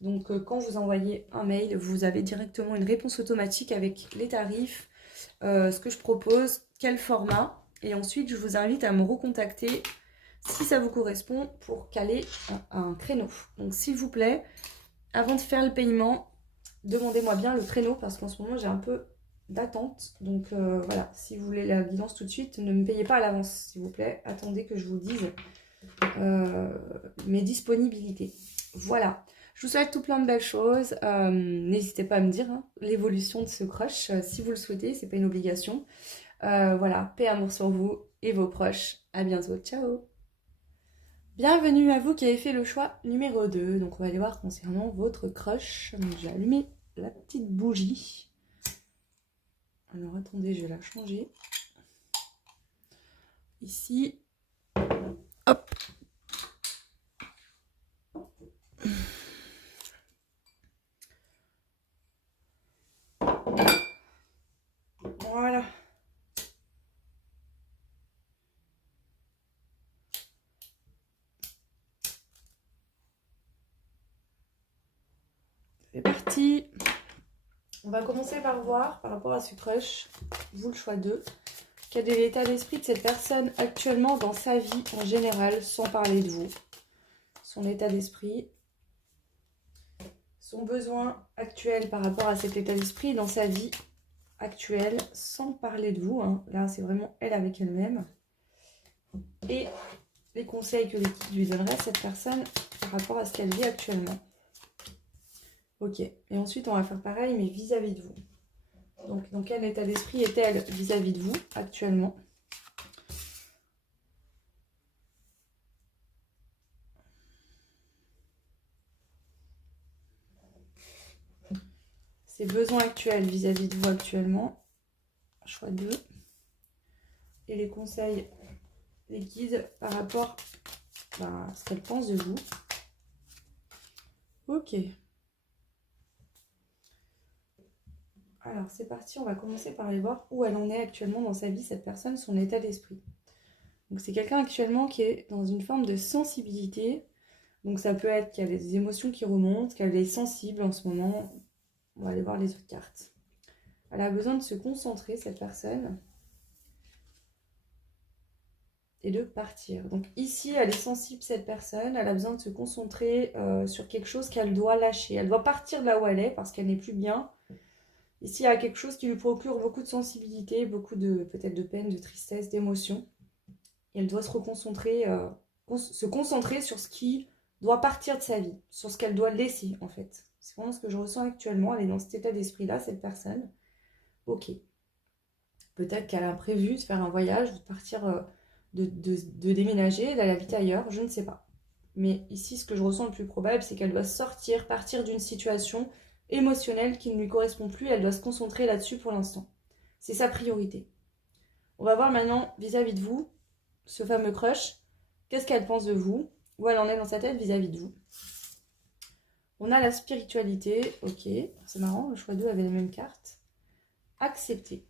Donc quand vous envoyez un mail, vous avez directement une réponse automatique avec les tarifs, ce que je propose, quel format, et ensuite je vous invite à me recontacter si ça vous correspond, pour caler un créneau. Donc s'il vous plaît, avant de faire le paiement, demandez-moi bien le créneau parce qu'en ce moment j'ai un peu d'attente. Donc voilà, si vous voulez la guidance tout de suite, ne me payez pas à l'avance s'il vous plaît. Attendez que je vous dise mes disponibilités. Voilà, je vous souhaite tout plein de belles choses. N'hésitez pas à me dire hein, l'évolution de ce crush si vous le souhaitez, c'est pas une obligation. Voilà, paix amour sur vous et vos proches. À bientôt, ciao. Bienvenue à vous qui avez fait le choix numéro 2. Donc on va aller voir concernant votre crush. Donc j'ai allumé la petite bougie. Alors attendez, je vais la changer. Ici. Hop. Voilà. C'est parti. On va commencer par voir, par rapport à ce crush, vous le choix 2, quel est l'état d'esprit de cette personne actuellement dans sa vie en général, sans parler de vous. Son état d'esprit, son besoin actuel par rapport à cet état d'esprit dans sa vie actuelle, sans parler de vous. Hein. Là, c'est vraiment elle avec elle-même. Et les conseils que l'équipe lui donnerait à cette personne par rapport à ce qu'elle vit actuellement. Ok, et ensuite on va faire pareil, mais vis-à-vis de vous. Donc, dans quel état d'esprit est-elle vis-à-vis de vous actuellement? Ses besoins actuels vis-à-vis de vous actuellement. Choix 2. Et les conseils, les guides par rapport à ce qu'elle pense de vous. Ok. Alors, c'est parti, on va commencer par aller voir où elle en est actuellement dans sa vie, cette personne, son état d'esprit. Donc, c'est quelqu'un actuellement qui est dans une forme de sensibilité. Donc, ça peut être qu'il y a des émotions qui remontent, qu'elle est sensible en ce moment. On va aller voir les autres cartes. Elle a besoin de se concentrer, cette personne, et de partir. Donc, ici, elle est sensible, cette personne. Elle a besoin de se concentrer sur quelque chose qu'elle doit lâcher. Elle doit partir de là où elle est parce qu'elle n'est plus bien. Ici, il y a quelque chose qui lui procure beaucoup de sensibilité, beaucoup de peut-être de peine, de tristesse, d'émotion. Et elle doit se reconcentrer, se concentrer sur ce qui doit partir de sa vie, sur ce qu'elle doit laisser en fait. C'est vraiment ce que je ressens actuellement. Elle est dans cet état d'esprit-là, cette personne. Ok. Peut-être qu'elle a prévu de faire un voyage, de partir, de déménager, d'aller habiter ailleurs, je ne sais pas. Mais ici, ce que je ressens le plus probable, c'est qu'elle doit sortir, partir d'une situation émotionnelle qui ne lui correspond plus, elle doit se concentrer là-dessus pour l'instant. C'est sa priorité. On va voir maintenant vis-à-vis de vous, ce fameux crush, qu'est-ce qu'elle pense de vous, où elle en est dans sa tête vis-à-vis de vous. On a la spiritualité, ok, c'est marrant, le choix 2 avait les mêmes cartes. Accepter.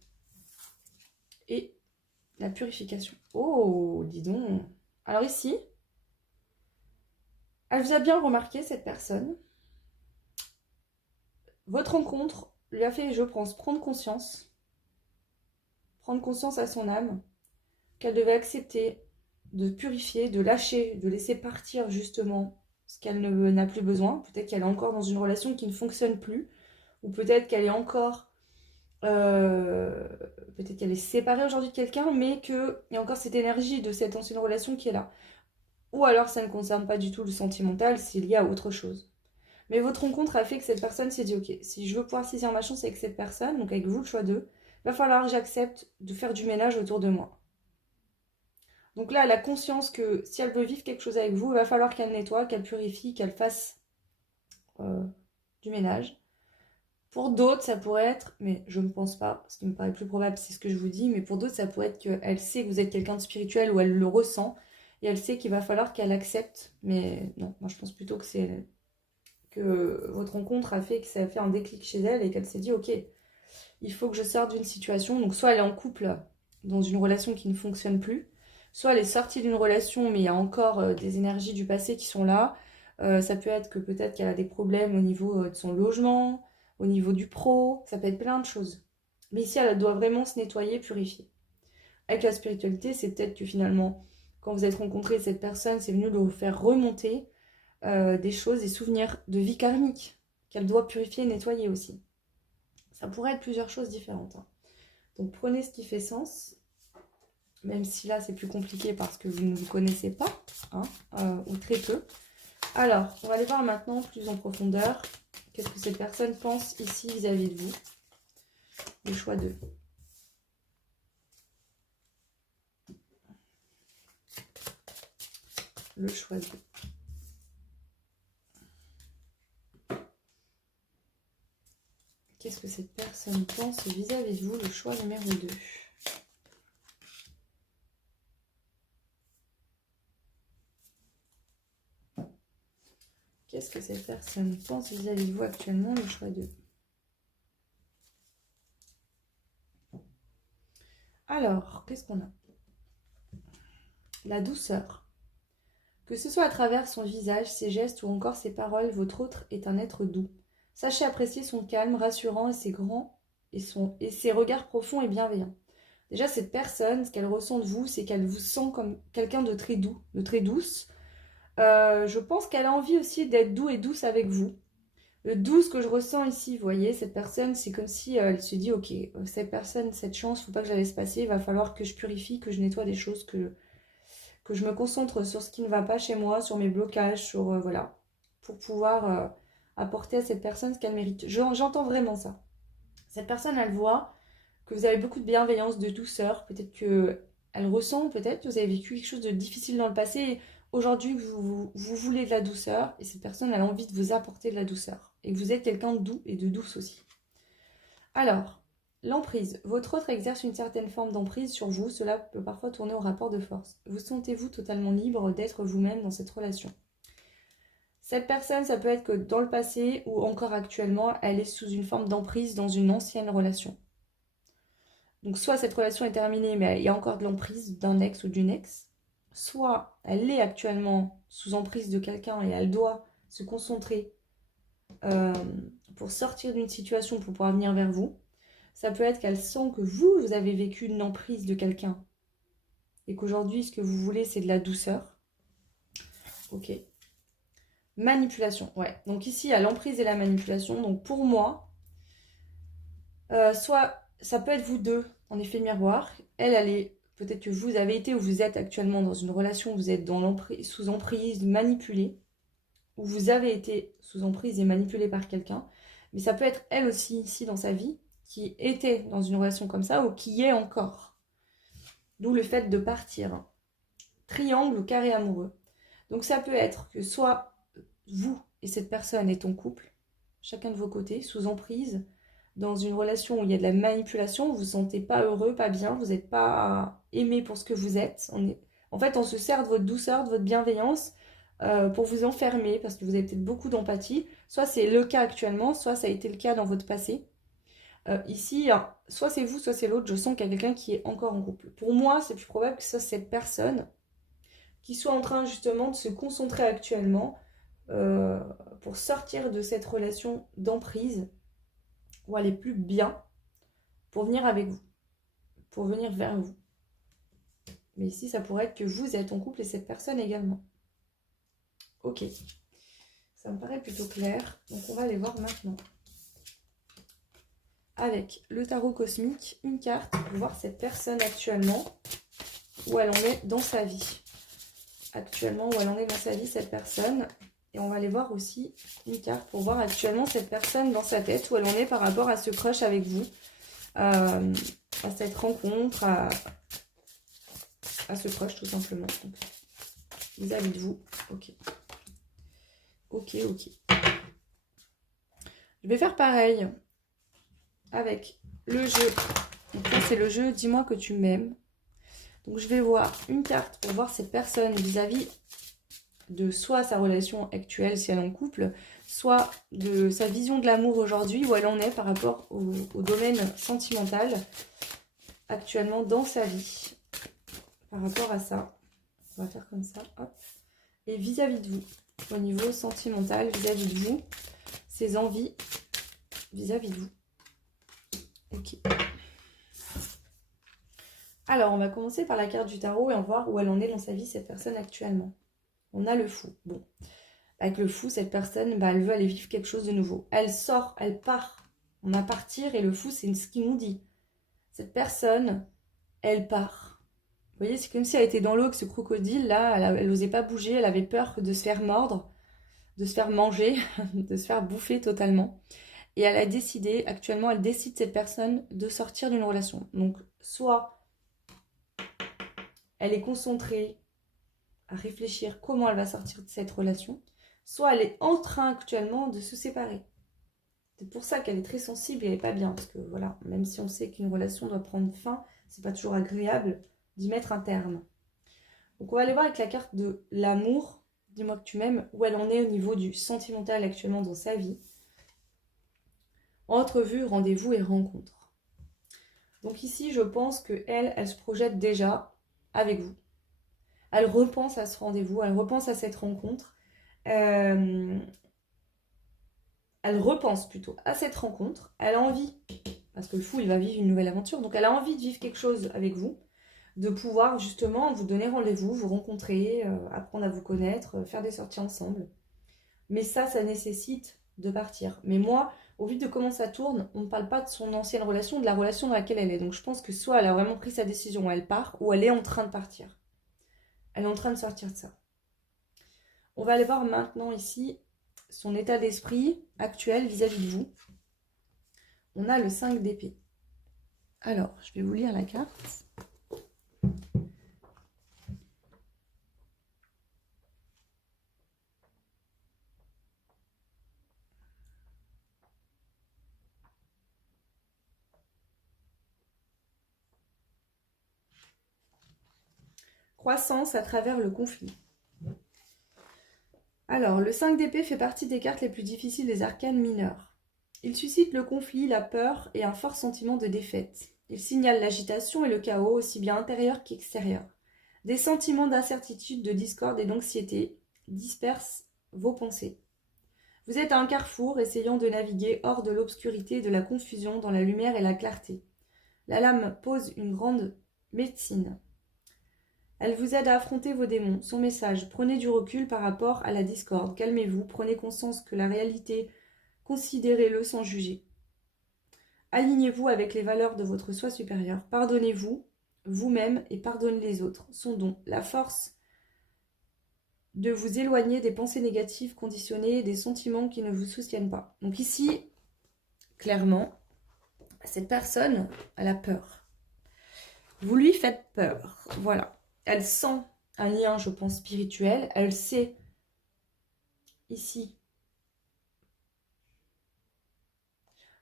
Et la purification. Oh, dis donc. Alors ici, elle vous a bien remarqué, cette personne. Votre rencontre lui a fait, je pense, prendre conscience à son âme, qu'elle devait accepter de purifier, de lâcher, de laisser partir justement ce qu'elle n'a plus besoin. Peut-être qu'elle est encore dans une relation qui ne fonctionne plus, ou peut-être qu'elle est encore... peut-être qu'elle est séparée aujourd'hui de quelqu'un, mais qu'il y a encore cette énergie de cette ancienne relation qui est là. Ou alors ça ne concerne pas du tout le sentimental, c'est lié à autre chose. Mais votre rencontre a fait que cette personne s'est dit, ok, si je veux pouvoir saisir ma chance avec cette personne, donc avec vous le choix 2, il va falloir que j'accepte de faire du ménage autour de moi. Donc là, elle a conscience que si elle veut vivre quelque chose avec vous, il va falloir qu'elle nettoie, qu'elle purifie, qu'elle fasse du ménage. Pour d'autres, ça pourrait être, mais je ne pense pas, ce qui me paraît plus probable, c'est ce que je vous dis, mais pour d'autres, ça pourrait être qu'elle sait que vous êtes quelqu'un de spirituel ou elle le ressent, et elle sait qu'il va falloir qu'elle accepte, mais non, moi je pense plutôt que c'est que votre rencontre a fait que ça a fait un déclic chez elle et qu'elle s'est dit, ok, il faut que je sorte d'une situation, donc soit elle est en couple dans une relation qui ne fonctionne plus, soit elle est sortie d'une relation mais il y a encore des énergies du passé qui sont là, ça peut être que peut-être qu'elle a des problèmes au niveau de son logement, au niveau du pro, ça peut être plein de choses. Mais ici, elle doit vraiment se nettoyer, purifier. Avec la spiritualité, c'est peut-être que finalement, quand vous êtes rencontré cette personne, c'est venu vous faire remonter des choses, des souvenirs de vie karmique qu'elle doit purifier et nettoyer aussi. Ça pourrait être plusieurs choses différentes. Hein. Donc prenez ce qui fait sens, même si là c'est plus compliqué parce que vous ne vous connaissez pas, hein, ou très peu. Alors, on va aller voir maintenant plus en profondeur. Qu'est-ce que cette personne pense ici vis-à-vis de vous? Le choix 2. Le choix 2. Qu'est-ce que cette personne pense vis-à-vis de vous? Le choix numéro 2. Qu'est-ce que cette personne pense vis-à-vis de vous actuellement? Le choix 2. Alors, qu'est-ce qu'on a? La douceur. Que ce soit à travers son visage, ses gestes ou encore ses paroles, votre autre est un être doux. Sachez apprécier son calme, rassurant et ses ses regards profonds et bienveillants. Déjà, cette personne, ce qu'elle ressent de vous, c'est qu'elle vous sent comme quelqu'un de très doux, de très douce. Je pense qu'elle a envie aussi d'être doux et douce avec vous. Le doux, ce que je ressens ici, vous voyez, cette personne, c'est comme si elle se dit, ok, cette personne, cette chance, faut pas que je la laisse passer, il va falloir que je purifie, que je nettoie des choses, que je me concentre sur ce qui ne va pas chez moi, sur mes blocages, sur, voilà, pour pouvoir apporter à cette personne ce qu'elle mérite. J'entends vraiment ça. Cette personne, elle voit que vous avez beaucoup de bienveillance, de douceur, peut-être qu'elle ressent, peut-être que vous avez vécu quelque chose de difficile dans le passé, et aujourd'hui, vous voulez de la douceur, et cette personne, elle a envie de vous apporter de la douceur, et que vous êtes quelqu'un de doux et de douce aussi. Alors, l'emprise. Votre autre exerce une certaine forme d'emprise sur vous, cela peut parfois tourner au rapport de force. Vous sentez-vous totalement libre d'être vous-même dans cette relation? Cette personne, ça peut être que dans le passé ou encore actuellement, elle est sous une forme d'emprise dans une ancienne relation. Donc soit cette relation est terminée, mais il y a encore de l'emprise d'un ex ou d'une ex, soit elle est actuellement sous emprise de quelqu'un et elle doit se concentrer pour sortir d'une situation pour pouvoir venir vers vous. Ça peut être qu'elle sent que vous avez vécu une emprise de quelqu'un et qu'aujourd'hui, ce que vous voulez, c'est de la douceur. Ok. Manipulation, ouais. Donc ici, il y a l'emprise et la manipulation. Donc pour moi, soit ça peut être vous deux en effet miroir. Elle est, peut-être que vous avez été ou vous êtes actuellement dans une relation où vous êtes sous emprise, manipulé, ou vous avez été sous emprise et manipulé par quelqu'un. Mais ça peut être elle aussi ici dans sa vie qui était dans une relation comme ça ou qui y est encore. D'où le fait de partir. Triangle ou carré amoureux. Donc ça peut être que soit vous et cette personne est en couple, chacun de vos côtés, sous emprise, dans une relation où il y a de la manipulation, vous ne vous sentez pas heureux, pas bien, vous n'êtes pas aimé pour ce que vous êtes. En fait, on se sert de votre douceur, de votre bienveillance pour vous enfermer, parce que vous avez peut-être beaucoup d'empathie. Soit c'est le cas actuellement, soit ça a été le cas dans votre passé. Ici, soit c'est vous, soit c'est l'autre. Je sens qu'il y a quelqu'un qui est encore en couple. Pour moi, c'est plus probable que ce soit cette personne qui soit en train justement de se concentrer actuellement pour sortir de cette relation d'emprise où elle est plus bien pour venir avec vous, pour venir vers vous. Mais ici, ça pourrait être que vous êtes en couple et cette personne également. Ok, ça me paraît plutôt clair. Donc on va aller voir maintenant. Avec le tarot cosmique, une carte pour voir cette personne actuellement, où elle en est dans sa vie. Actuellement, où elle en est dans sa vie, cette personne. Et on va aller voir aussi une carte pour voir actuellement cette personne dans sa tête, où elle en est par rapport à ce crush avec vous, à cette rencontre, à ce crush tout simplement. Vis-à-vis de vous. Ok. Ok. Je vais faire pareil avec le jeu. Donc là, c'est le jeu « Dis-moi que tu m'aimes ». Donc je vais voir une carte pour voir cette personne vis-à-vis de soit sa relation actuelle si elle est en couple, soit de sa vision de l'amour aujourd'hui, où elle en est par rapport au domaine sentimental actuellement dans sa vie. Par rapport à ça, on va faire comme ça, hop. Et vis-à-vis de vous, au niveau sentimental, vis-à-vis de vous, ses envies vis-à-vis de vous. Ok. Alors, on va commencer par la carte du tarot et on va voir où elle en est dans sa vie, cette personne actuellement. On a le fou. Bon, avec le fou, cette personne, bah, elle veut aller vivre quelque chose de nouveau. Elle sort, elle part. On a partir et le fou, c'est ce qu'il nous dit. Cette personne, elle part. Vous voyez, c'est comme si elle était dans l'eau, que ce crocodile, là, elle n'osait pas bouger, elle avait peur de se faire mordre, de se faire manger, de se faire bouffer totalement. Et elle a décidé, actuellement, elle décide, cette personne, de sortir d'une relation. Donc, soit elle est concentrée à réfléchir comment elle va sortir de cette relation, soit elle est en train actuellement de se séparer. C'est pour ça qu'elle est très sensible et elle n'est pas bien. Parce que voilà, même si on sait qu'une relation doit prendre fin, c'est pas toujours agréable d'y mettre un terme. Donc on va aller voir avec la carte de l'amour, dis-moi que tu m'aimes, où elle en est au niveau du sentimental actuellement dans sa vie. Entrevue, rendez-vous et rencontre. Donc ici, je pense qu'elle, elle se projette déjà avec vous. Elle repense à ce rendez-vous, elle repense à cette rencontre. Elle repense plutôt à cette rencontre. Elle a envie, parce que le fou, il va vivre une nouvelle aventure, donc elle a envie de vivre quelque chose avec vous, de pouvoir justement vous donner rendez-vous, vous rencontrer, apprendre à vous connaître, faire des sorties ensemble. Mais ça nécessite de partir. Mais moi, au vu de comment ça tourne, on ne parle pas de son ancienne relation, de la relation dans laquelle elle est. Donc je pense que soit elle a vraiment pris sa décision, elle part, ou elle est en train de partir. Elle est en train de sortir de ça. On va aller voir maintenant ici son état d'esprit actuel vis-à-vis de vous. On a le 5 d'épée. Alors, je vais vous lire la carte. Croissance à travers le conflit. Alors, le 5 d'épée fait partie des cartes les plus difficiles des arcanes mineures. Il suscite le conflit, la peur et un fort sentiment de défaite. Il signale l'agitation et le chaos, aussi bien intérieur qu'extérieur. Des sentiments d'incertitude, de discorde et d'anxiété dispersent vos pensées. Vous êtes à un carrefour, essayant de naviguer hors de l'obscurité et de la confusion dans la lumière et la clarté. La lame pose une grande médecine. Elle vous aide à affronter vos démons. Son message: prenez du recul par rapport à la discorde. Calmez-vous, prenez conscience que la réalité, considérez-le sans juger. Alignez-vous avec les valeurs de votre soi supérieur. Pardonnez-vous, vous-même, et pardonnez les autres. Son don, la force de vous éloigner des pensées négatives conditionnées et des sentiments qui ne vous soutiennent pas. Donc ici, clairement, cette personne, elle a peur. Vous lui faites peur. Voilà. Elle sent un lien, je pense, spirituel. Elle sait, ici,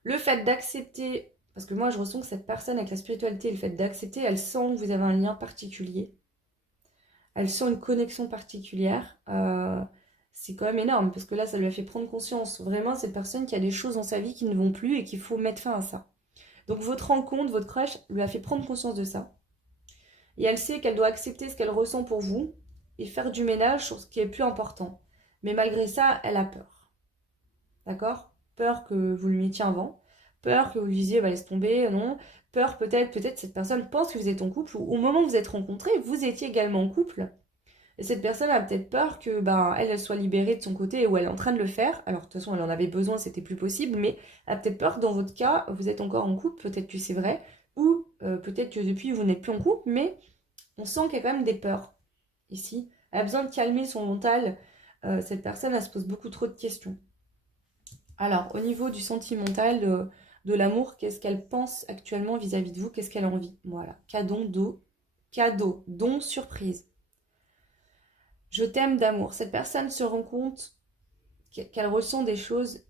le fait d'accepter, parce que moi, je ressens que cette personne, avec la spiritualité, le fait d'accepter, elle sent que vous avez un lien particulier. Elle sent une connexion particulière. C'est quand même énorme, parce que là, ça lui a fait prendre conscience. Vraiment, cette personne qui a des choses dans sa vie qui ne vont plus et qu'il faut mettre fin à ça. Donc, votre rencontre, votre crush, lui a fait prendre conscience de ça. Et elle sait qu'elle doit accepter ce qu'elle ressent pour vous et faire du ménage sur ce qui est plus important. Mais malgré ça, elle a peur. D'accord? Peur que vous lui mettiez un vent. Peur que vous lui disiez, bah, laisse tomber, non. Peur peut-être cette personne pense que vous êtes en couple, ou au moment où vous êtes rencontrés, vous étiez également en couple. Et cette personne a peut-être peur que elle soit libérée de son côté, ou elle est en train de le faire. Alors de toute façon, elle en avait besoin, c'était plus possible, mais elle a peut-être peur que dans votre cas, vous êtes encore en couple, peut-être que c'est vrai, ou peut-être que depuis vous n'êtes plus en couple, mais on sent qu'il y a quand même des peurs ici. Elle a besoin de calmer son mental. Cette personne, elle se pose beaucoup trop de questions. Alors, au niveau du sentimental, de l'amour, qu'est-ce qu'elle pense actuellement vis-à-vis de vous? Qu'est-ce qu'elle a envie? Voilà, cadeau, don, surprise. Je t'aime d'amour. Cette personne se rend compte qu'elle ressent des choses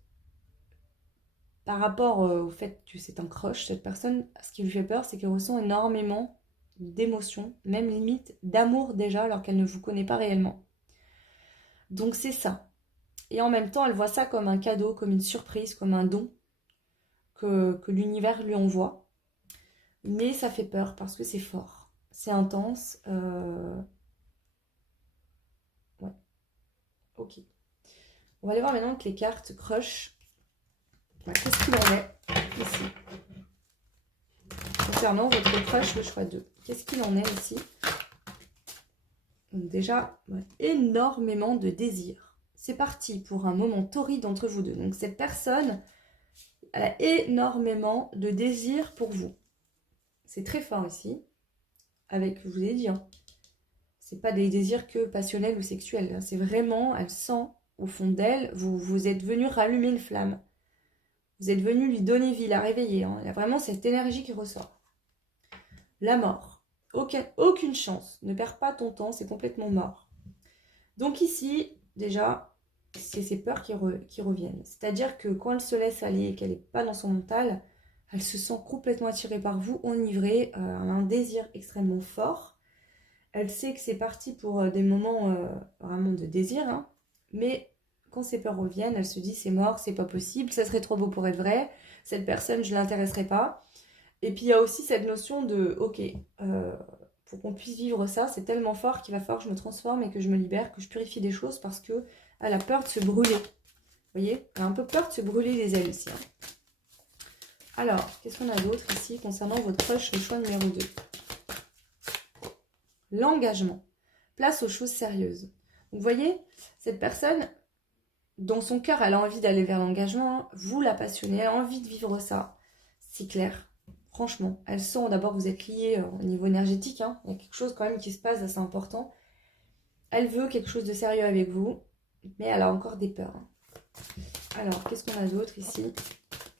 par rapport au fait que c'est un crush. Cette personne, ce qui lui fait peur, c'est qu'elle ressent énormément d'émotions, même limite d'amour déjà, alors qu'elle ne vous connaît pas réellement. Donc c'est ça. Et en même temps, elle voit ça comme un cadeau, comme une surprise, comme un don que l'univers lui envoie. Mais ça fait peur parce que c'est fort, c'est intense. Ouais, ok. On va aller voir maintenant avec les cartes crush. Qu'est-ce qu'il en est ici? concernant votre crush, le choix 2. Qu'est-ce qu'il en est ici? Donc déjà, énormément de désir. C'est parti pour un moment torride entre vous deux. Donc cette personne, elle a énormément de désir pour vous. C'est très fort ici. Avec, je vous ai dit, hein, c'est pas des désirs que passionnels ou sexuels. C'est vraiment, elle sent au fond d'elle, vous êtes venu rallumer une flamme. Vous êtes venu lui donner vie, la réveiller. Hein. Il y a vraiment cette énergie qui ressort. La mort. Aucune chance. Ne perds pas ton temps, c'est complètement mort. Donc ici, déjà, c'est ces peurs qui reviennent. C'est-à-dire que quand elle se laisse aller et qu'elle n'est pas dans son mental, elle se sent complètement attirée par vous, enivrée, un désir extrêmement fort. Elle sait que c'est parti pour des moments vraiment de désir, hein, mais quand ces peurs reviennent, elle se dit c'est mort, c'est pas possible, ça serait trop beau pour être vrai, cette personne, je ne l'intéresserai pas. Et puis il y a aussi cette notion de, ok, pour qu'on puisse vivre ça, c'est tellement fort qu'il va falloir que je me transforme et que je me libère, que je purifie des choses parce qu'elle a peur de se brûler. Vous voyez, elle a un peu peur de se brûler les ailes aussi. Hein. Alors, qu'est-ce qu'on a d'autre ici concernant votre crush, le choix numéro 2? L'engagement. Place aux choses sérieuses. Donc, vous voyez, cette personne, dans son cœur, elle a envie d'aller vers l'engagement. Hein. Vous la passionnez, elle a envie de vivre ça. C'est clair. Franchement, elle sent d'abord que vous êtes liés au niveau énergétique. Hein. Il y a quelque chose quand même qui se passe d'assez important. Elle veut quelque chose de sérieux avec vous, mais elle a encore des peurs. Hein. Alors, qu'est-ce qu'on a d'autre ici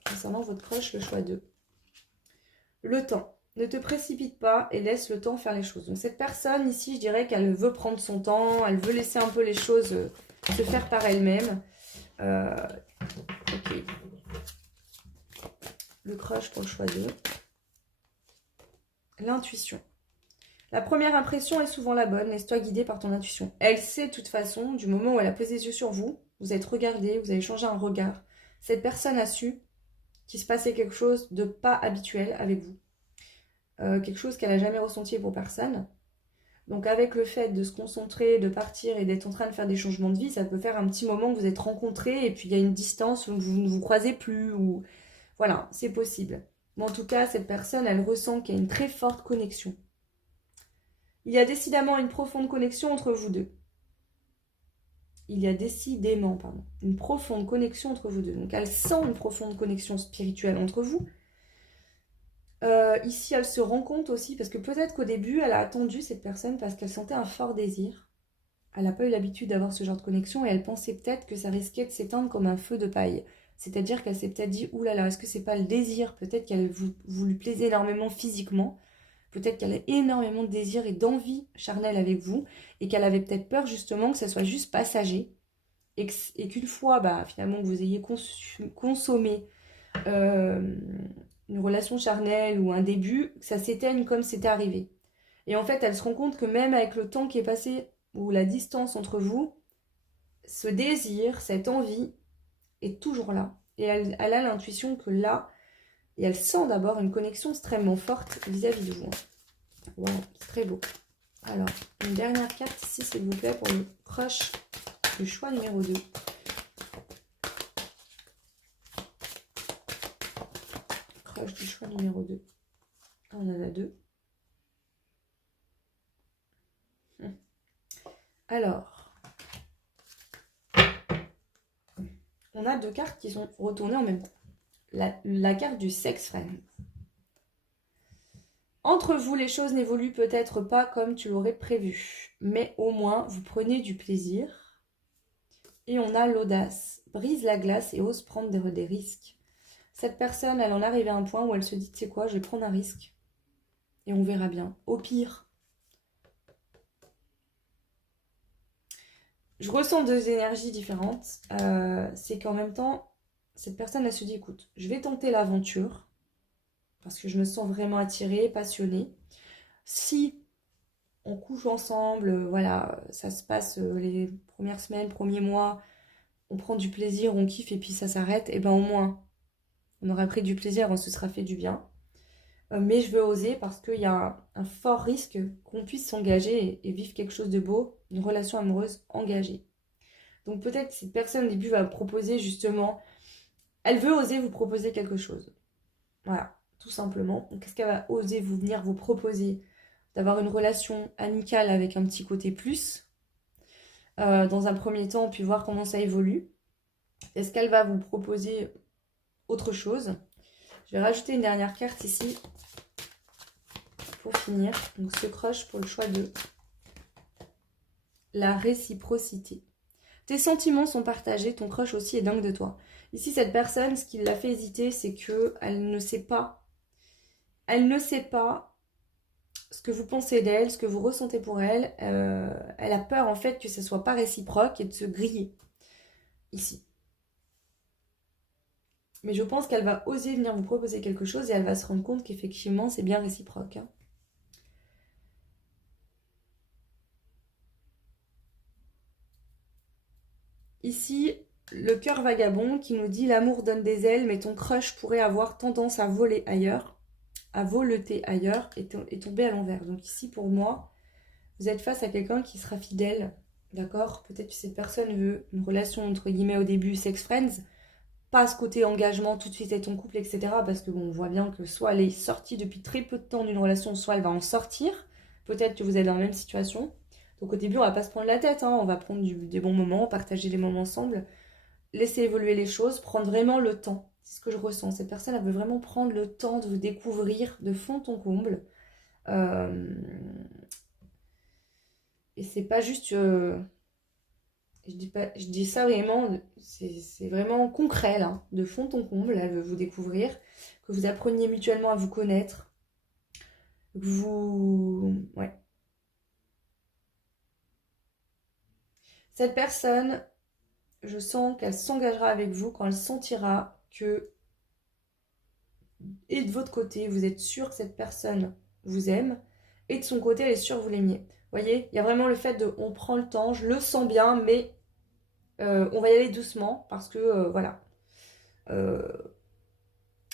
concernant votre crush, le choix 2? Le temps. Ne te précipite pas et laisse le temps faire les choses. Donc cette personne ici, je dirais qu'elle veut prendre son temps, elle veut laisser un peu les choses se faire par elle-même. Ok. Le crush pour le choix 2. L'intuition. La première impression est souvent la bonne, laisse-toi guider par ton intuition. Elle sait de toute façon, du moment où elle a posé les yeux sur vous, vous êtes regardé, vous avez changé un regard. Cette personne a su qu'il se passait quelque chose de pas habituel avec vous. Quelque chose qu'elle n'a jamais ressenti pour personne. Donc avec le fait de se concentrer, de partir et d'être en train de faire des changements de vie, ça peut faire un petit moment que vous êtes rencontrés et puis il y a une distance où vous ne vous croisez plus. Ou... Voilà, c'est possible. Mais en tout cas, cette personne, elle ressent qu'il y a une très forte connexion. Il y a décidément une profonde connexion entre vous deux. Il y a décidément, une profonde connexion entre vous deux. Donc elle sent une profonde connexion spirituelle entre vous. Ici, elle se rend compte aussi, parce que peut-être qu'au début, elle a attendu cette personne parce qu'elle sentait un fort désir. Elle n'a pas eu l'habitude d'avoir ce genre de connexion et elle pensait peut-être que ça risquait de s'éteindre comme un feu de paille. C'est-à-dire qu'elle s'est peut-être dit, oulala, est-ce que c'est pas le désir? Peut-être qu'elle vous lui plaisait énormément physiquement. Peut-être qu'elle a énormément de désir et d'envie charnelle avec vous et qu'elle avait peut-être peur justement que ça soit juste passager et qu'une fois, finalement, que vous ayez consommé une relation charnelle ou un début, que ça s'éteigne comme c'était arrivé. Et en fait, elle se rend compte que même avec le temps qui est passé ou la distance entre vous, ce désir, cette envie est toujours là. Et elle a l'intuition que là, et elle sent d'abord une connexion extrêmement forte vis-à-vis de vous. Wow, c'est très beau. Alors, une dernière carte ici, s'il vous plaît, pour le crush du choix numéro 2. Crush du choix numéro 2. On en a 2. Alors, on a 2 cartes qui sont retournées en même temps. La carte du sex friend. Entre vous, les choses n'évoluent peut-être pas comme tu l'aurais prévu, mais au moins, vous prenez du plaisir. Et on a l'audace. Brise la glace et ose prendre des risques. Cette personne, elle en arrive à un point où elle se dit, tu sais quoi, je vais prendre un risque. Et on verra bien. Au pire, je ressens 2 énergies différentes. C'est qu'en même temps, cette personne, elle se dit, écoute, je vais tenter l'aventure. Parce que je me sens vraiment attirée, passionnée. Si on couche ensemble, voilà, ça se passe les premières semaines, premiers mois, on prend du plaisir, on kiffe et puis ça s'arrête, et au moins, on aura pris du plaisir, on se sera fait du bien. Mais je veux oser parce qu'il y a un fort risque qu'on puisse s'engager et vivre quelque chose de beau, une relation amoureuse engagée. Donc peut-être que cette personne au début va proposer justement, elle veut oser vous proposer quelque chose. Voilà. tout simplement. Donc, qu'est-ce qu'elle va oser venir vous proposer? D'avoir une relation amicale avec un petit côté plus, dans un premier temps, puis voir comment ça évolue. Est-ce qu'elle va vous proposer autre chose? Je vais rajouter une dernière carte ici pour finir. Donc ce crush pour le choix de la réciprocité. Tes sentiments sont partagés, ton crush aussi est dingue de toi. Ici, cette personne, ce qui l'a fait hésiter, c'est qu'elle ne sait pas. Elle ne sait pas ce que vous pensez d'elle, ce que vous ressentez pour elle. Elle a peur en fait que ce ne soit pas réciproque et de se griller. Ici. Mais je pense qu'elle va oser venir vous proposer quelque chose et elle va se rendre compte qu'effectivement, c'est bien réciproque. Hein. Ici, le cœur vagabond qui nous dit l'amour donne des ailes, mais ton crush pourrait avoir tendance à voler ailleurs, à voleter ailleurs et tomber à l'envers. Donc ici, pour moi, vous êtes face à quelqu'un qui sera fidèle, d'accord? Peut-être que cette personne veut une relation, entre guillemets, au début, sex friends, pas ce côté engagement tout de suite être en couple, etc. Parce que bon, on voit bien que soit elle est sortie depuis très peu de temps d'une relation, soit elle va en sortir. Peut-être que vous êtes dans la même situation. Donc au début, on va pas se prendre la tête, hein. On va prendre des bons moments, partager des moments ensemble, laisser évoluer les choses, prendre vraiment le temps. C'est ce que je ressens. Cette personne, elle veut vraiment prendre le temps de vous découvrir de fond en comble. Euh... Et c'est pas juste... je dis ça vraiment, c'est vraiment concret là, de fond en comble, elle veut vous découvrir, que vous appreniez mutuellement à vous connaître, que vous... Ouais. Cette personne, je sens qu'elle s'engagera avec vous quand elle sentira que, et de votre côté, vous êtes sûr que cette personne vous aime, et de son côté, elle est sûre que vous l'aimiez. Vous voyez, il y a vraiment le fait de, on prend le temps, je le sens bien, mais on va y aller doucement, parce que, voilà.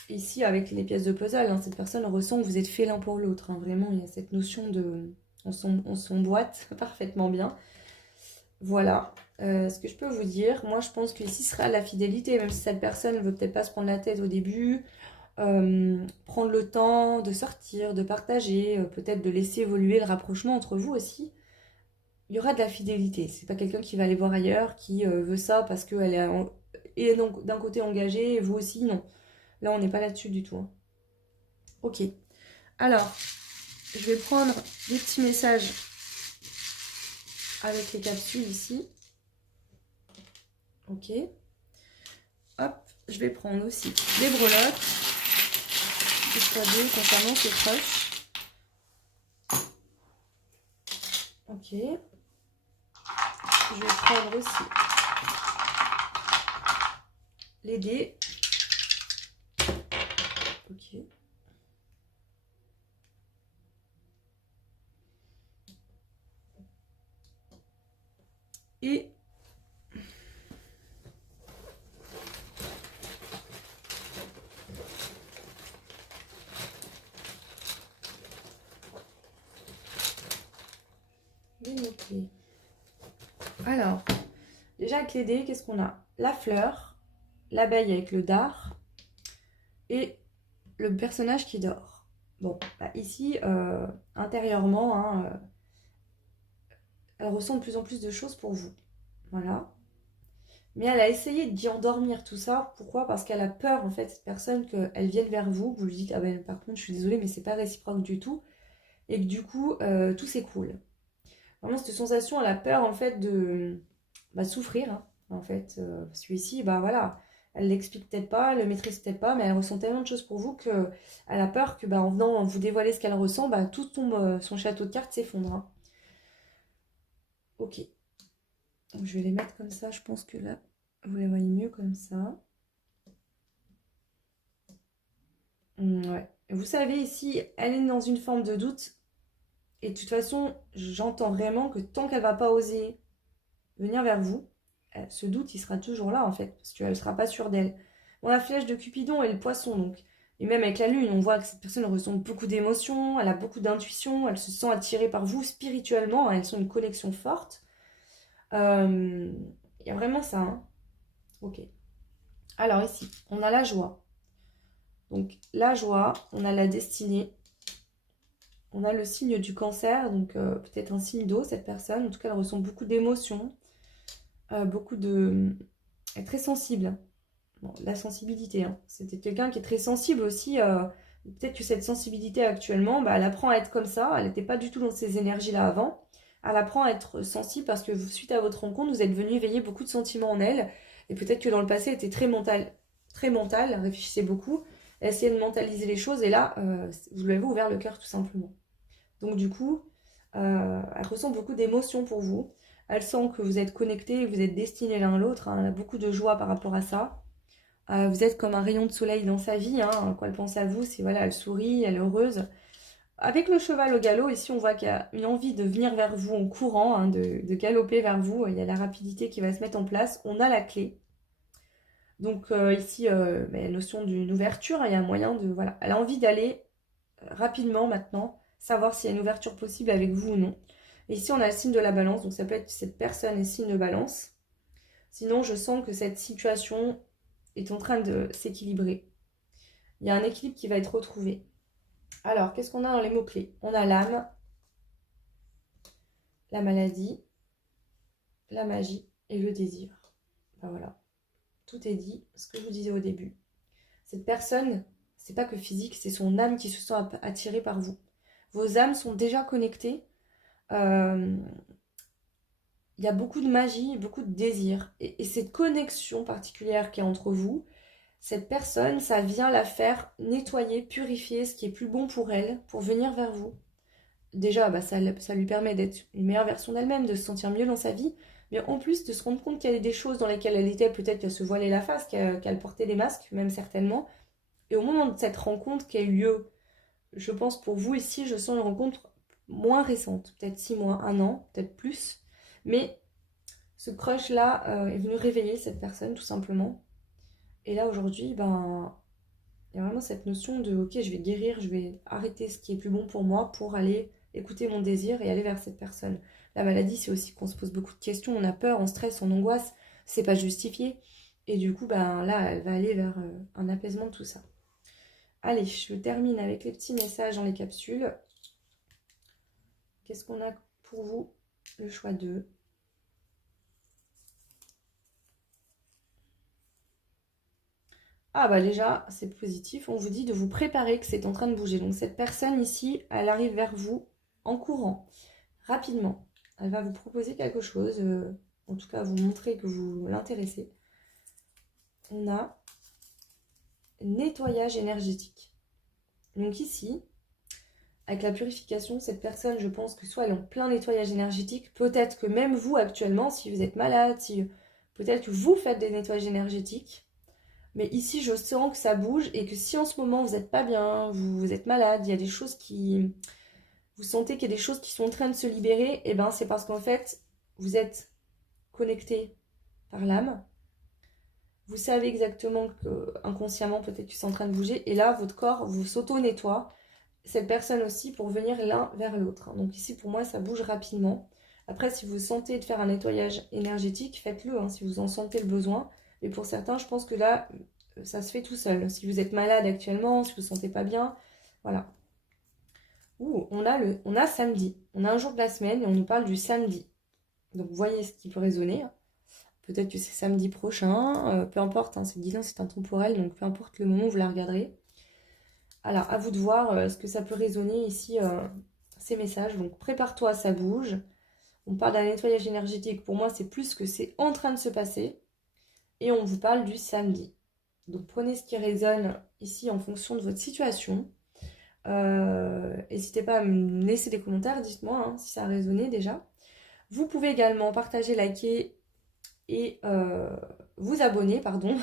Ici, avec les pièces de puzzle, hein, cette personne ressent que vous êtes fait l'un pour l'autre. Hein, vraiment, il y a cette notion de... On s'emboîte parfaitement bien. Voilà ce que je peux vous dire. Moi, je pense qu'ici sera la fidélité, même si cette personne ne veut peut-être pas se prendre la tête au début. Prendre le temps de sortir, de partager, peut-être de laisser évoluer le rapprochement entre vous aussi. Il y aura de la fidélité. C'est pas quelqu'un qui va aller voir ailleurs, qui veut ça parce qu'elle est donc d'un côté engagée, et vous aussi, non. Là, on n'est pas là-dessus du tout. Hein. Ok. Alors, je vais prendre des petits messages avec les capsules ici. Ok. Hop, je vais prendre aussi des breloques. Histoire de concernant ce crush. Ok. Je vais prendre aussi les dés. Ok. Et les mots-clés. Alors, déjà avec les dés, qu'est-ce qu'on a? La fleur, l'abeille avec le dard et le personnage qui dort. Bon, bah ici, intérieurement, hein, elle ressent de plus en plus de choses pour vous. Voilà. Mais elle a essayé d'y endormir tout ça. Pourquoi? Parce qu'elle a peur, en fait, cette personne, qu'elle vienne vers vous. Vous lui dites, ah ben par contre, je suis désolée, mais c'est pas réciproque du tout. Et que du coup, tout s'écroule. Vraiment, cette sensation, elle a peur, en fait, de souffrir, hein, en fait. Parce que ici, bah voilà, elle l'explique peut-être pas, elle le maîtrise peut-être pas, mais elle ressent tellement de choses pour vous qu'elle a peur que, bah, en venant vous dévoiler ce qu'elle ressent, bah, tout tombe, son château de cartes s'effondre. Hein. Ok. Donc, je vais les mettre comme ça, je pense que là, vous les voyez mieux comme ça. Ouais. Vous savez, ici, elle est dans une forme de doute. Et de toute façon, j'entends vraiment que tant qu'elle va pas oser venir vers vous, ce doute, il sera toujours là, en fait. Parce qu'elle ne sera pas sûre d'elle. Bon, la flèche de Cupidon et le poisson, donc. Et même avec la lune, on voit que cette personne ressent beaucoup d'émotions, elle a beaucoup d'intuition, elle se sent attirée par vous spirituellement, elles ont une connexion forte. Il y a vraiment ça. Hein. Ok. Alors ici, on a la joie. Donc la joie, on a la destinée, on a le signe du cancer, donc peut-être un signe d'eau cette personne. En tout cas, elle ressent beaucoup d'émotions, beaucoup de... Elle est très sensible. Bon, la sensibilité, hein. C'était quelqu'un qui est très sensible aussi. Peut-être que cette sensibilité actuellement, bah, elle apprend à être comme ça. Elle n'était pas du tout dans ces énergies-là avant. Elle apprend à être sensible parce que suite à votre rencontre, vous êtes venu éveiller beaucoup de sentiments en elle. Et peut-être que dans le passé, elle était très mentale. Très mentale, elle réfléchissait beaucoup. Elle essayait de mentaliser les choses. Et là, vous lui avez ouvert le cœur tout simplement. Donc du coup, elle ressent beaucoup d'émotions pour vous. Elle sent que vous êtes connectés, vous êtes destinés l'un à l'autre, hein. Elle a beaucoup de joie par rapport à ça. Vous êtes comme un rayon de soleil dans sa vie, hein. Quand elle pense à vous, c'est voilà, elle sourit, elle est heureuse. Avec le cheval au galop, ici on voit qu'il y a une envie de venir vers vous en courant, hein, de galoper vers vous. Il y a la rapidité qui va se mettre en place. On a la clé. Donc ici, la notion d'une ouverture, il y a un moyen de... Voilà, elle a envie d'aller rapidement maintenant, savoir s'il y a une ouverture possible avec vous ou non. Et ici on a le signe de la balance, donc ça peut être cette personne est signe de balance. Sinon je sens que cette situation est en train de s'équilibrer. Il y a un équilibre qui va être retrouvé. Alors, qu'est-ce qu'on a dans les mots-clés? On a l'âme, la maladie, la magie et le désir. Ben voilà, tout est dit, ce que je vous disais au début. Cette personne, c'est pas que physique, c'est son âme qui se sent attirée par vous. Vos âmes sont déjà connectées. Il y a beaucoup de magie, beaucoup de désir. Et cette connexion particulière qui est entre vous, cette personne, ça vient la faire nettoyer, purifier ce qui est plus bon pour elle, pour venir vers vous. Déjà, bah, ça lui permet d'être une meilleure version d'elle-même, de se sentir mieux dans sa vie, mais en plus de se rendre compte qu'il y a des choses dans lesquelles elle était, peut-être qu'elle se voilait la face, qu'elle portait des masques, même certainement. Et au moment de cette rencontre qui a eu lieu, je pense pour vous ici, je sens une rencontre moins récente, peut-être 6 mois, 1 an, peut-être plus. Mais ce crush-là est venu réveiller cette personne, tout simplement. Et là, aujourd'hui, ben, il y a vraiment cette notion de ok, je vais guérir, je vais arrêter ce qui est plus bon pour moi pour aller écouter mon désir et aller vers cette personne. La maladie, c'est aussi qu'on se pose beaucoup de questions, on a peur, on stresse, on angoisse, c'est pas justifié. Et du coup, ben là, elle va aller vers un apaisement de tout ça. Allez, je termine avec les petits messages dans les capsules. Qu'est-ce qu'on a pour vous? Le choix 2. Ah bah déjà, c'est positif. On vous dit de vous préparer, que c'est en train de bouger. Donc cette personne ici, elle arrive vers vous en courant, rapidement. Elle va vous proposer quelque chose, en tout cas vous montrer que vous l'intéressez. On a nettoyage énergétique. Donc ici, avec la purification, cette personne, je pense que soit elle est en plein nettoyage énergétique, peut-être que même vous actuellement, si vous êtes malade, si peut-être que vous faites des nettoyages énergétiques. Mais ici, je sens que ça bouge et que si en ce moment vous n'êtes pas bien, vous êtes malade, il y a des choses qui... Vous sentez qu'il y a des choses qui sont en train de se libérer, et ben c'est parce qu'en fait, vous êtes connecté par l'âme. Vous savez exactement que inconsciemment, peut-être que c'est en train de bouger. Et là, votre corps vous s'auto-nettoie. Cette personne aussi pour venir l'un vers l'autre. Donc ici, pour moi, ça bouge rapidement. Après, si vous sentez de faire un nettoyage énergétique, faites-le, hein, si vous en sentez le besoin. Mais pour certains, je pense que là, ça se fait tout seul. Si vous êtes malade actuellement, si vous ne vous sentez pas bien, voilà. Ouh, on a samedi. On a un jour de la semaine et on nous parle du samedi. Donc, voyez ce qui peut résonner. Peut-être que c'est samedi prochain. Peu importe, hein, cette guidance c'est intemporel. Donc, peu importe le moment où vous la regarderez. Alors, à vous de voir ce que ça peut résonner ici, ces messages. Donc, prépare-toi, ça bouge. On parle d'un nettoyage énergétique. Pour moi, c'est plus que c'est en train de se passer. Et on vous parle du samedi. Donc, prenez ce qui résonne ici en fonction de votre situation. N'hésitez pas à me laisser des commentaires. Dites-moi hein, si ça a résonné déjà. Vous pouvez également partager, liker et vous abonner, pardon.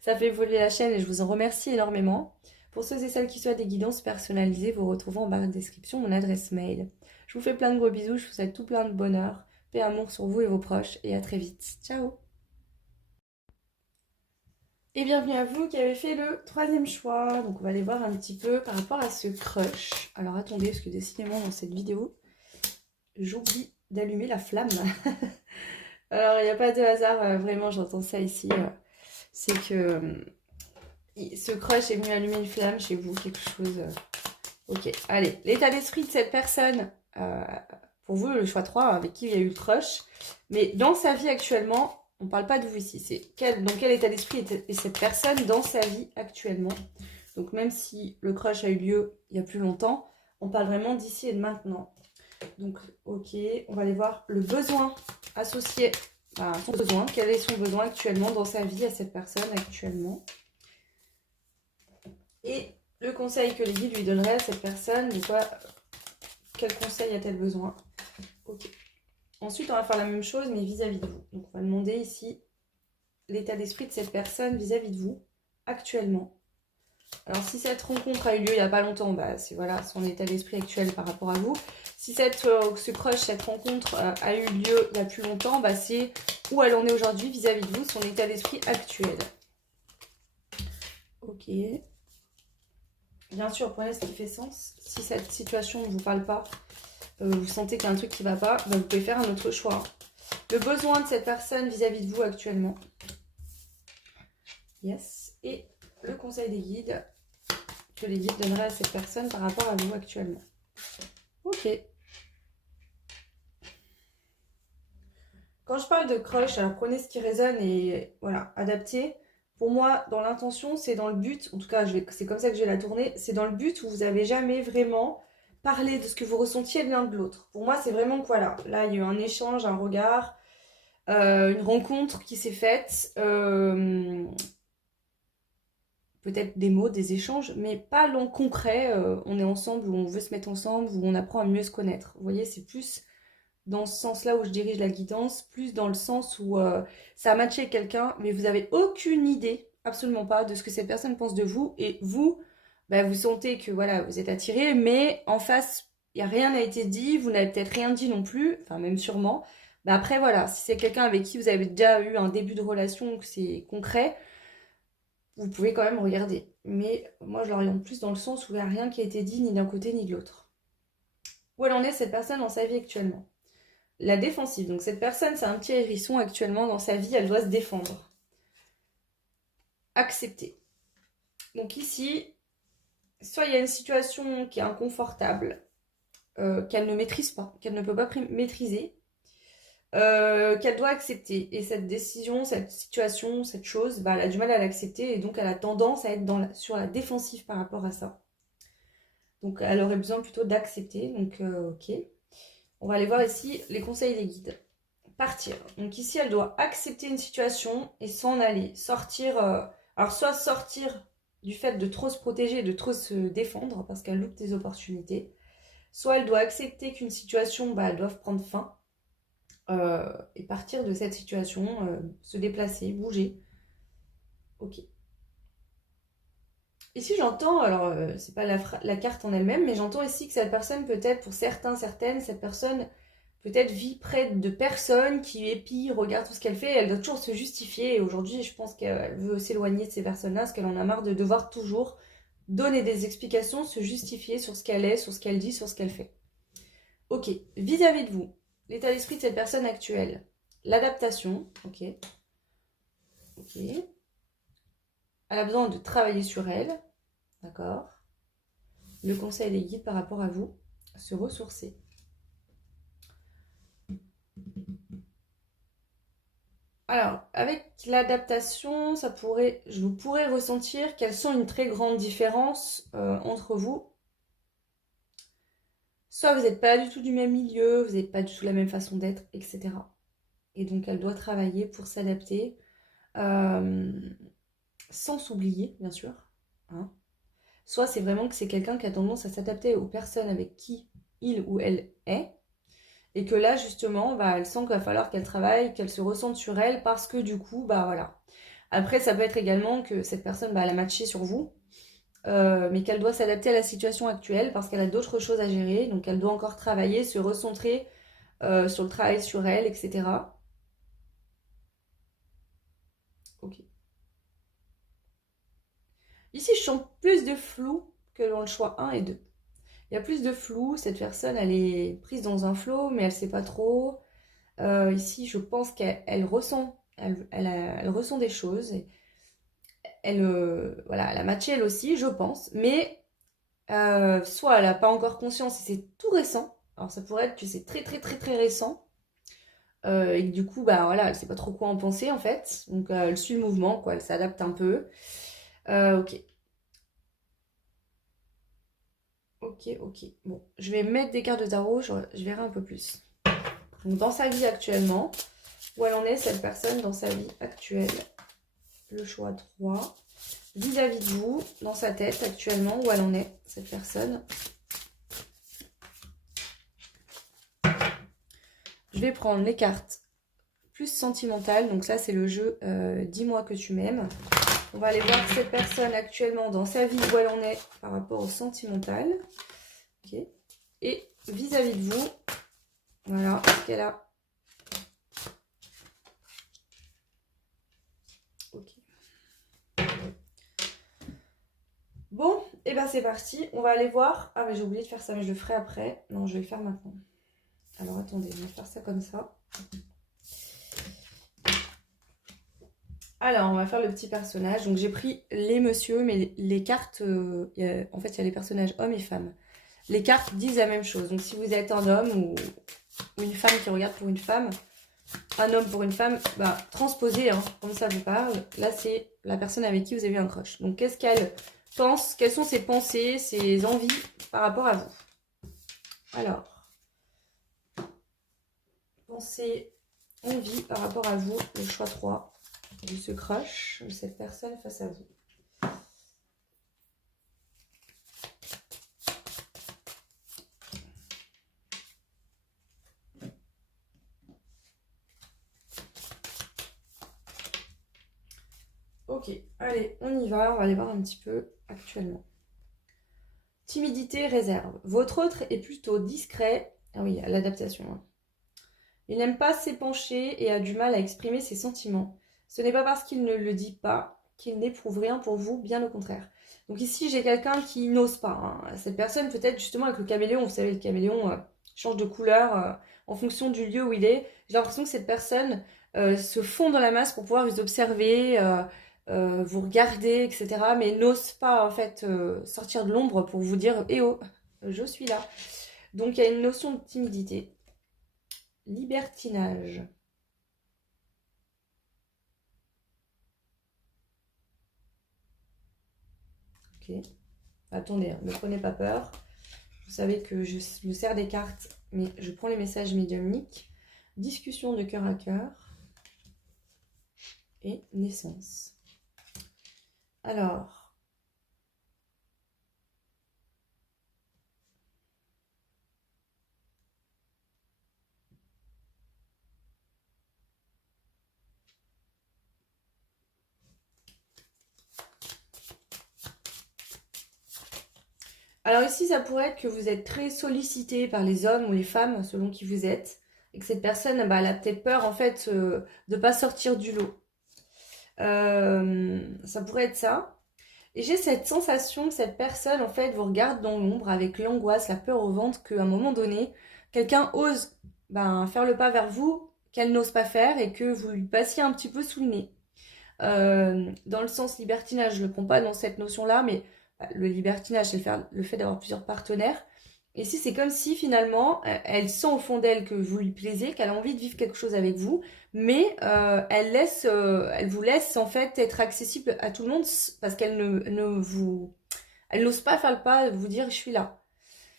Ça fait évoluer la chaîne et je vous en remercie énormément. Pour ceux et celles qui souhaitent des guidances personnalisées, vous retrouvez en barre de description mon adresse mail. Je vous fais plein de gros bisous, je vous souhaite tout plein de bonheur, paix, amour sur vous et vos proches, et à très vite. Ciao! Et bienvenue à vous qui avez fait le 3e choix. Donc on va aller voir un petit peu par rapport à ce crush. Alors attendez, parce que décidément dans cette vidéo, j'oublie d'allumer la flamme. Alors il n'y a pas de hasard, vraiment j'entends ça ici. C'est que Ce crush est venu allumer une flamme chez vous, quelque chose. Ok, allez. L'état d'esprit de cette personne, pour vous, le choix 3, avec qui il y a eu le crush. Mais dans sa vie actuellement, on ne parle pas de vous ici. C'est dans quel état d'esprit est cette personne dans sa vie actuellement. Donc même si le crush a eu lieu il y a plus longtemps, on parle vraiment d'ici et de maintenant. Donc, ok, on va aller voir le besoin associé à son besoin. Quel est son besoin actuellement dans sa vie à cette personne actuellement. Et le conseil que les guides lui donneraient à cette personne, de quoi, quel conseil a-t-elle besoin? Ok. Ensuite, on va faire la même chose, mais vis-à-vis de vous. Donc, on va demander ici l'état d'esprit de cette personne vis-à-vis de vous, actuellement. Alors, si cette rencontre a eu lieu il n'y a pas longtemps, bah, c'est voilà, son état d'esprit actuel par rapport à vous. Si ce crush, cette rencontre a eu lieu il y a plus longtemps, bah, c'est où elle en est aujourd'hui vis-à-vis de vous, son état d'esprit actuel. Ok. Bien sûr, prenez ce qui fait sens. Si cette situation ne vous parle pas, vous sentez qu'il y a un truc qui ne va pas, bah, vous pouvez faire un autre choix. Le besoin de cette personne vis-à-vis de vous actuellement. Yes. Et le conseil des guides que les guides donneraient à cette personne par rapport à vous actuellement. Ok. Quand je parle de crush, alors prenez ce qui résonne et voilà, adaptez. Pour moi, dans l'intention, c'est dans le but, en tout cas, c'est comme ça que je vais la tourner, c'est dans le but où vous n'avez jamais vraiment parlé de ce que vous ressentiez l'un de l'autre. Pour moi, c'est vraiment que voilà, là, il y a eu un échange, un regard, une rencontre qui s'est faite, peut-être des mots, des échanges, mais pas l'en concret, on est ensemble, où on veut se mettre ensemble, où on apprend à mieux se connaître. Vous voyez, c'est plus dans ce sens-là où je dirige la guidance, plus dans le sens où ça a matché avec quelqu'un, mais vous n'avez aucune idée, absolument pas, de ce que cette personne pense de vous, et vous, bah, vous sentez que voilà, vous êtes attiré, mais en face, il y a rien n'a été dit, vous n'avez peut-être rien dit non plus, enfin même sûrement. Bah, après voilà, si c'est quelqu'un avec qui vous avez déjà eu un début de relation, que c'est concret, vous pouvez quand même regarder. Mais moi, je l'oriente plus dans le sens où il n'y a rien qui a été dit ni d'un côté ni de l'autre. Où elle en est cette personne dans sa vie actuellement? La défensive. Donc cette personne, c'est un petit hérisson actuellement dans sa vie, elle doit se défendre. Accepter. Donc ici, soit il y a une situation qui est inconfortable, qu'elle ne maîtrise pas, qu'elle ne peut pas maîtriser, qu'elle doit accepter. Et cette décision, cette situation, cette chose, bah, elle a du mal à l'accepter et donc elle a tendance à être sur la défensive par rapport à ça. Donc elle aurait besoin plutôt d'accepter. Donc ok. On va aller voir ici les conseils des guides. Partir. Donc ici, elle doit accepter une situation et s'en aller. Sortir. Alors soit sortir du fait de trop se protéger, de trop se défendre parce qu'elle loupe des opportunités. Soit elle doit accepter qu'une situation, bah, elle doive prendre fin. Et partir de cette situation, se déplacer, bouger. Ok. Ici, j'entends, alors c'est pas la carte en elle-même, mais j'entends ici que cette personne, peut-être pour certains, certaines, cette personne peut-être vit près de personnes qui épient, regarde tout ce qu'elle fait, elle doit toujours se justifier. Et aujourd'hui, je pense qu'elle veut s'éloigner de ces personnes-là parce qu'elle en a marre de devoir toujours donner des explications, se justifier sur ce qu'elle est, sur ce qu'elle dit, sur ce qu'elle fait. Ok, vis-à-vis de vous, l'état d'esprit de cette personne actuelle, l'adaptation, ok. Ok. Elle a besoin de travailler sur elle, d'accord. Le conseil des guides par rapport à vous, se ressourcer. Alors, avec l'adaptation, vous pourrez ressentir qu'elles sont une très grande différence entre vous. Soit vous n'êtes pas du tout du même milieu, vous n'êtes pas du tout la même façon d'être, etc. Et donc, elle doit travailler pour s'adapter, sans s'oublier, bien sûr. Hein. Soit c'est vraiment que c'est quelqu'un qui a tendance à s'adapter aux personnes avec qui il ou elle est. Et que là, justement, bah, elle sent qu'il va falloir qu'elle travaille, qu'elle se ressente sur elle, parce que du coup, bah voilà. Après, ça peut être également que cette personne, bah, elle a matché sur vous, mais qu'elle doit s'adapter à la situation actuelle, parce qu'elle a d'autres choses à gérer, donc elle doit encore travailler, se recentrer sur le travail sur elle, etc. Ok. Ici, je sens plus de flou que dans le choix 1 et 2. Il y a plus de flou, cette personne, elle est prise dans un flot, mais elle ne sait pas trop. Ici, je pense qu'elle ressent, elle ressent des choses. voilà, elle a matché elle aussi, je pense. Mais soit elle n'a pas encore conscience et c'est tout récent. Alors ça pourrait être que c'est très très très très récent. Et que du coup, bah voilà, elle sait pas trop quoi en penser en fait. Donc elle suit le mouvement, quoi, elle s'adapte un peu. Ok. Ok, ok. Bon, je vais mettre des cartes de tarot, je verrai un peu plus. Donc dans sa vie actuellement, où elle en est cette personne dans sa vie actuelle? Le choix 3. Vis-à-vis de vous, dans sa tête actuellement, où elle en est cette personne? Je vais prendre les cartes plus sentimentales. Donc ça c'est le jeu Dis-moi que tu m'aimes. On va aller voir cette personne actuellement dans sa vie, où elle en est par rapport au sentimental. Ok. Et vis-à-vis de vous, voilà, ce qu'elle a. Ok. Bon, et ben c'est parti. On va aller voir. Ah mais j'ai oublié de faire ça, mais je le ferai après. Non, je vais le faire maintenant. Alors attendez, je vais faire ça comme ça. Alors, on va faire le petit personnage. Donc, j'ai pris les messieurs, mais les cartes, en fait, il y a les personnages hommes et femmes. Les cartes disent la même chose. Donc, si vous êtes un homme ou une femme qui regarde pour une femme, un homme pour une femme, bah, transposez, hein, comme ça vous parle. Là, c'est la personne avec qui vous avez eu un crush. Donc, qu'est-ce qu'elle pense? Quelles sont ses pensées, ses envies par rapport à vous? Alors, pensée, envie par rapport à vous, le choix 3 de ce crush, de cette personne face à vous. Ok, allez, on y va aller voir un petit peu actuellement. Timidité, réserve. Votre autre est plutôt discret. Ah oui, l'adaptation. Hein. Il n'aime pas s'épancher et a du mal à exprimer ses sentiments. Ce n'est pas parce qu'il ne le dit pas qu'il n'éprouve rien pour vous, bien au contraire. Donc ici, j'ai quelqu'un qui n'ose pas. Hein. Cette personne, peut-être justement avec le caméléon, vous savez, le caméléon change de couleur en fonction du lieu où il est. J'ai l'impression que cette personne se fond dans la masse pour pouvoir vous observer, vous regarder, etc. Mais n'ose pas en fait sortir de l'ombre pour vous dire « Eh oh, je suis là ». Donc il y a une notion de timidité. Libertinage. Ok. Attendez, ne prenez pas peur. Vous savez que je me sers des cartes, mais je prends les messages médiumniques. Discussion de cœur à cœur. Et naissance. Alors. Alors ici, ça pourrait être que vous êtes très sollicité par les hommes ou les femmes, selon qui vous êtes. Et que cette personne, bah, elle a peut-être peur, en fait, de ne pas sortir du lot. Ça pourrait être ça. Et j'ai cette sensation que cette personne, en fait, vous regarde dans l'ombre avec l'angoisse, la peur au ventre, qu'à un moment donné, quelqu'un ose faire le pas vers vous qu'elle n'ose pas faire et que vous lui passiez un petit peu sous le nez. Dans le sens libertinage, je ne le prends pas dans cette notion-là, mais le libertinage, c'est le fait d'avoir plusieurs partenaires. Et si c'est comme si finalement, elle sent au fond d'elle que vous lui plaisez, qu'elle a envie de vivre quelque chose avec vous, mais elle vous laisse en fait être accessible à tout le monde parce qu'elle elle n'ose pas faire le pas de vous dire je suis là.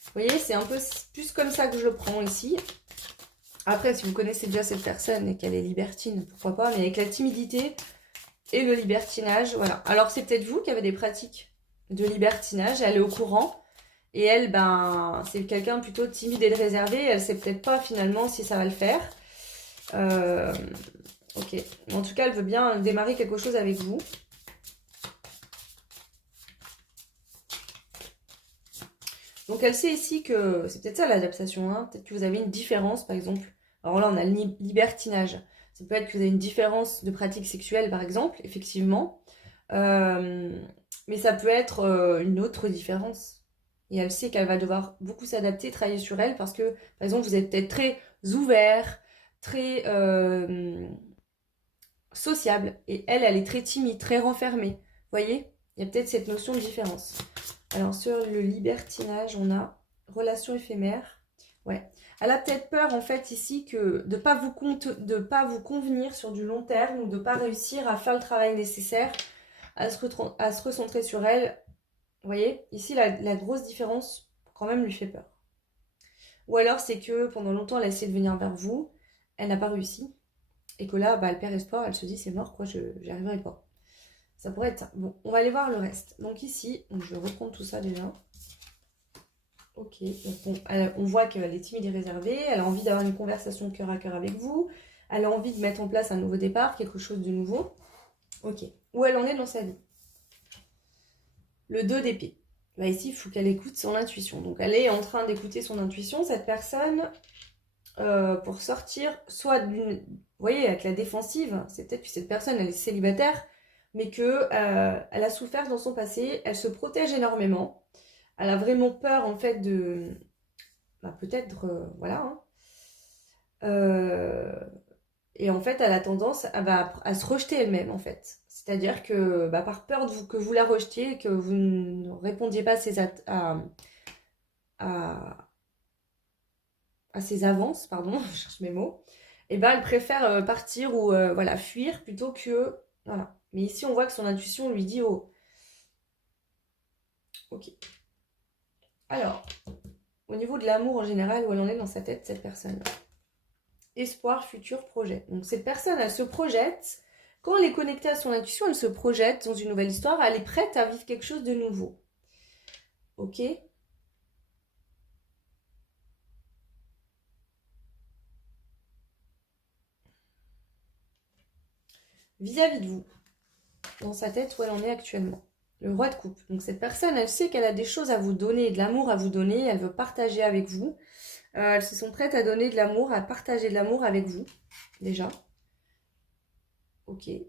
Vous voyez, c'est un peu plus comme ça que je le prends ici. Après, si vous connaissez déjà cette personne et qu'elle est libertine, pourquoi pas, mais avec la timidité et le libertinage, voilà. Alors c'est peut-être vous qui avez des pratiques de libertinage, elle est au courant. Et elle, c'est quelqu'un plutôt timide et réservé. Elle sait peut-être pas finalement si ça va le faire. Ok. En tout cas, elle veut bien démarrer quelque chose avec vous. Donc elle sait ici que c'est peut-être ça l'adaptation. Hein. Peut-être que vous avez une différence, par exemple. Alors là, on a le libertinage. Ça peut être que vous avez une différence de pratique sexuelle, par exemple, effectivement. Mais ça peut être une autre différence. Et elle sait qu'elle va devoir beaucoup s'adapter, travailler sur elle, parce que, par exemple, vous êtes peut-être très ouvert, très sociable, et elle est très timide, très renfermée. voyez, il y a peut-être cette notion de différence. Alors, sur le libertinage, on a relation éphémère. Ouais. Elle a peut-être peur, en fait, ici, que de ne pas vous convenir sur du long terme ou de ne pas réussir à faire le travail nécessaire, à se recentrer sur elle. Vous voyez, ici, la grosse différence, quand même, lui fait peur. Ou alors, c'est que pendant longtemps, elle a essayé de venir vers vous, elle n'a pas réussi, et que là, bah, elle perd espoir, elle se dit, c'est mort, quoi, j'y arriverai pas. Ça pourrait être ça. Bon, on va aller voir le reste. Donc ici, je vais reprendre tout ça déjà. Ok, donc on voit qu'elle est timide et réservée, elle a envie d'avoir une conversation cœur à cœur avec vous, elle a envie de mettre en place un nouveau départ, quelque chose de nouveau. Ok, où elle en est dans sa vie. Le 2 d'épée. Bah ici, il faut qu'elle écoute son intuition. Donc elle est en train d'écouter son intuition, cette personne, pour sortir soit d'une... Vous voyez, avec la défensive, c'est peut-être que cette personne, elle est célibataire, mais qu'elle a souffert dans son passé, elle se protège énormément. Elle a vraiment peur, en fait, de... Bah, peut-être, voilà. Hein. Et en fait, elle a tendance à se rejeter elle-même, en fait. C'est-à-dire que, bah, par peur que vous la rejetiez, que vous ne répondiez pas à ses avances, pardon, je cherche mes mots, et ben elle préfère partir ou voilà, fuir plutôt que... Voilà. Mais ici, on voit que son intuition lui dit, oh, ok. Alors, au niveau de l'amour en général, où elle en est dans sa tête, cette personne. Espoir, futur, projet. Donc cette personne, elle se projette. Quand elle est connectée à son intuition, elle se projette dans une nouvelle histoire. Elle est prête à vivre quelque chose de nouveau. Ok. Vis-à-vis de vous, dans sa tête où elle en est actuellement. Le roi de coupe. Donc cette personne, elle sait qu'elle a des choses à vous donner, de l'amour à vous donner. Elle veut partager avec vous. Elles se sont prêtes à donner de l'amour, à partager de l'amour avec vous, déjà. Ok. Et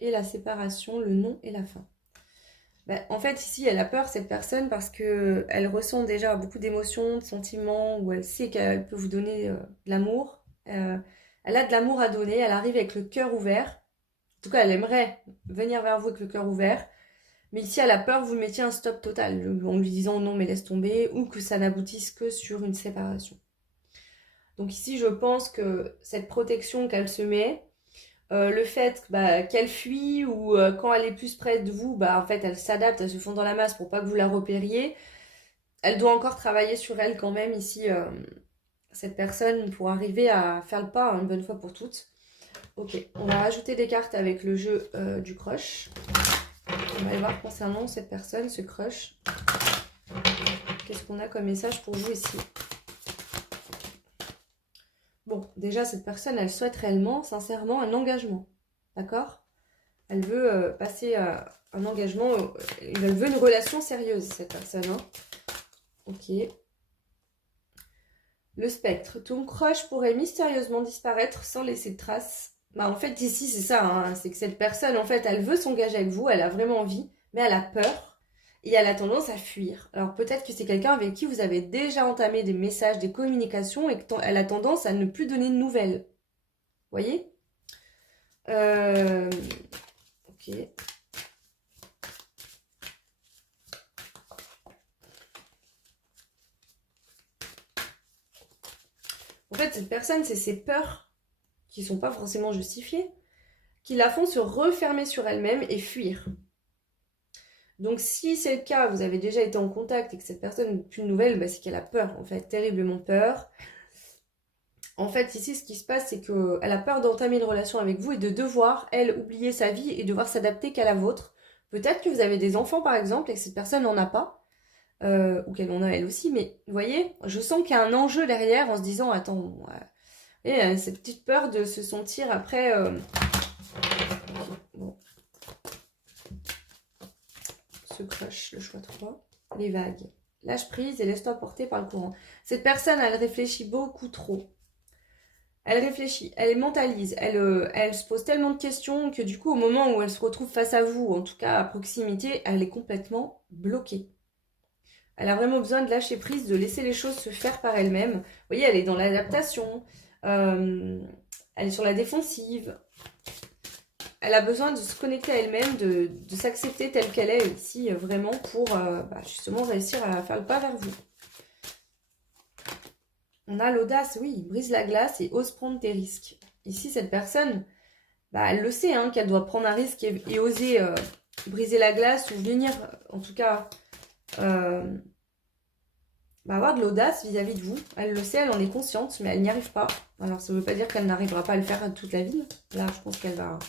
la séparation, le non et la fin. Ben, en fait, ici, elle a peur, cette personne, parce qu'elle ressent déjà beaucoup d'émotions, de sentiments, où elle sait qu'elle peut vous donner de l'amour. Elle a de l'amour à donner, elle arrive avec le cœur ouvert. En tout cas, elle aimerait venir vers vous avec le cœur ouvert. Mais ici, elle a peur que vous mettiez un stop total, en lui disant non, mais laisse tomber, ou que ça n'aboutisse que sur une séparation. Donc ici, je pense que cette protection qu'elle se met, le fait bah, qu'elle fuit ou quand elle est plus près de vous, bah, en fait, elle s'adapte, elle se fond dans la masse pour pas que vous la repériez. Elle doit encore travailler sur elle quand même ici, cette personne, pour arriver à faire le pas une bonne fois pour toutes. Ok, on va rajouter des cartes avec le jeu du crush. On va aller voir concernant cette personne, ce crush. Qu'est-ce qu'on a comme message pour vous ici? Bon, déjà, cette personne, elle souhaite réellement, sincèrement, un engagement. D'accord? Elle veut passer un engagement, elle veut une relation sérieuse, cette personne. Hein. Ok. Le spectre. Ton crush pourrait mystérieusement disparaître sans laisser de traces. Bah, en fait, ici, c'est ça. Hein, c'est que cette personne, en fait, elle veut s'engager avec vous, elle a vraiment envie, mais elle a peur et elle a tendance à fuir. Alors, peut-être que c'est quelqu'un avec qui vous avez déjà entamé des messages, des communications et qu'elle a tendance à ne plus donner de nouvelles. Vous voyez Ok. En fait, cette personne, c'est ses peurs qui ne sont pas forcément justifiées, qui la font se refermer sur elle-même et fuir. Donc si c'est le cas, vous avez déjà été en contact et que cette personne n'est plus de nouvelles, bah, c'est qu'elle a peur, en fait, terriblement peur. En fait, ici, ce qui se passe, c'est qu'elle a peur d'entamer une relation avec vous et de devoir, elle, oublier sa vie et devoir s'adapter qu'à la vôtre. Peut-être que vous avez des enfants, par exemple, et que cette personne n'en a pas, ou qu'elle en a elle aussi, mais vous voyez, je sens qu'il y a un enjeu derrière en se disant, attends, et cette petite peur de se sentir après... Bon. Ce crush, le choix 3. Les vagues. Lâche prise et laisse-toi porter par le courant. Cette personne, elle réfléchit beaucoup trop. Elle réfléchit, elle mentalise, elle se pose tellement de questions que du coup, au moment où elle se retrouve face à vous, en tout cas à proximité, elle est complètement bloquée. Elle a vraiment besoin de lâcher prise, de laisser les choses se faire par elle-même. Vous voyez, elle est dans l'adaptation. Elle est sur la défensive. Elle a besoin de se connecter à elle-même, de s'accepter telle qu'elle est ici, vraiment pour justement réussir à faire le pas vers vous. On a l'audace, oui, brise la glace et ose prendre des risques. Ici, cette personne, elle le sait, hein, qu'elle doit prendre un risque et oser briser la glace ou venir, en tout cas, avoir de l'audace vis-à-vis de vous. Elle le sait, elle en est consciente, mais elle n'y arrive pas. Alors, ça ne veut pas dire qu'elle n'arrivera pas à le faire toute la vie. Là, je pense qu'elle va...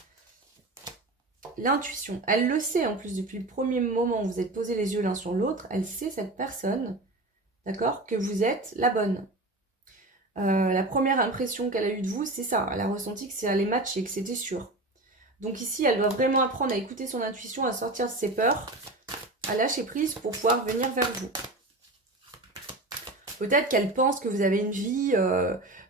L'intuition, elle le sait en plus depuis le premier moment où vous êtes posés les yeux l'un sur l'autre, elle sait, cette personne, d'accord, que vous êtes la bonne. La première impression qu'elle a eue de vous, c'est ça. Elle a ressenti que ça allait matcher, que c'était sûr. Donc ici, elle doit vraiment apprendre à écouter son intuition, à sortir de ses peurs, à lâcher prise pour pouvoir venir vers vous. Peut-être qu'elle pense que vous avez une vie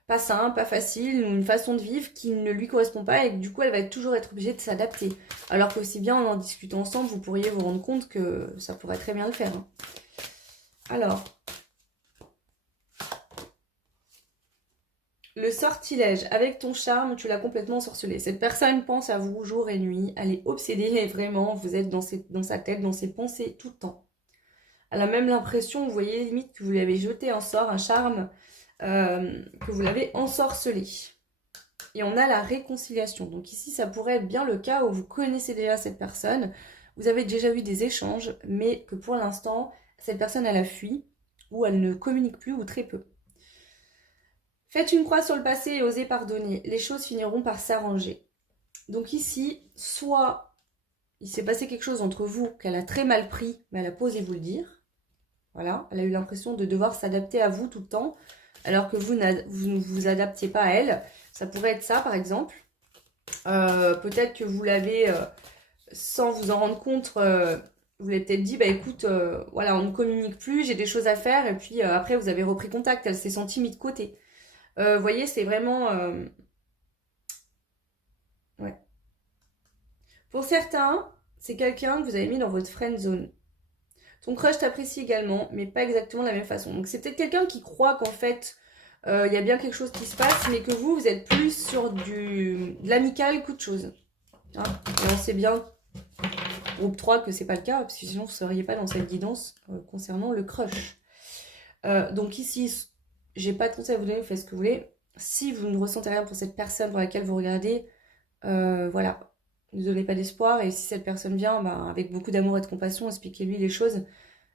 pas simple, pas facile, ou une façon de vivre qui ne lui correspond pas et que du coup, elle va toujours être obligée de s'adapter. Alors qu'aussi bien, en discutant ensemble, vous pourriez vous rendre compte que ça pourrait très bien le faire. Alors... Le sortilège, avec ton charme, tu l'as complètement ensorcelé. Cette personne pense à vous jour et nuit, elle est obsédée et vraiment, vous êtes dans sa tête, dans ses pensées tout le temps. Elle a même l'impression, vous voyez, limite que vous lui avez jeté un sort, un charme, que vous l'avez ensorcelé. Et on a la réconciliation. Donc ici, ça pourrait être bien le cas où vous connaissez déjà cette personne, vous avez déjà eu des échanges, mais que pour l'instant, cette personne, elle a fui, ou elle ne communique plus, ou très peu. Faites une croix sur le passé et osez pardonner. Les choses finiront par s'arranger. Donc ici, soit il s'est passé quelque chose entre vous qu'elle a très mal pris, mais elle a pas osé vous le dire. Voilà, elle a eu l'impression de devoir s'adapter à vous tout le temps, alors que vous ne vous adaptiez pas à elle. Ça pourrait être ça, par exemple. Peut-être que vous l'avez, sans vous en rendre compte, vous l'avez peut-être dit, écoute, voilà, on ne communique plus, j'ai des choses à faire. Et puis après, vous avez repris contact, elle s'est sentie mise de côté. Vous voyez, c'est vraiment... ouais. Pour certains, c'est quelqu'un que vous avez mis dans votre friend zone. Ton crush t'apprécie également, mais pas exactement de la même façon. Donc c'est peut-être quelqu'un qui croit qu'en fait, il y a bien quelque chose qui se passe, mais que vous êtes plus sur de l'amical qu'autre chose. Hein, et on sait bien, groupe 3, que c'est pas le cas, parce que sinon vous ne seriez pas dans cette guidance concernant le crush. Donc ici, j'ai pas de conseil à vous donner, vous faites ce que vous voulez. Si vous ne ressentez rien pour cette personne pour laquelle vous regardez, voilà, ne donnez pas d'espoir. Et si cette personne vient, avec beaucoup d'amour et de compassion, expliquez-lui les choses.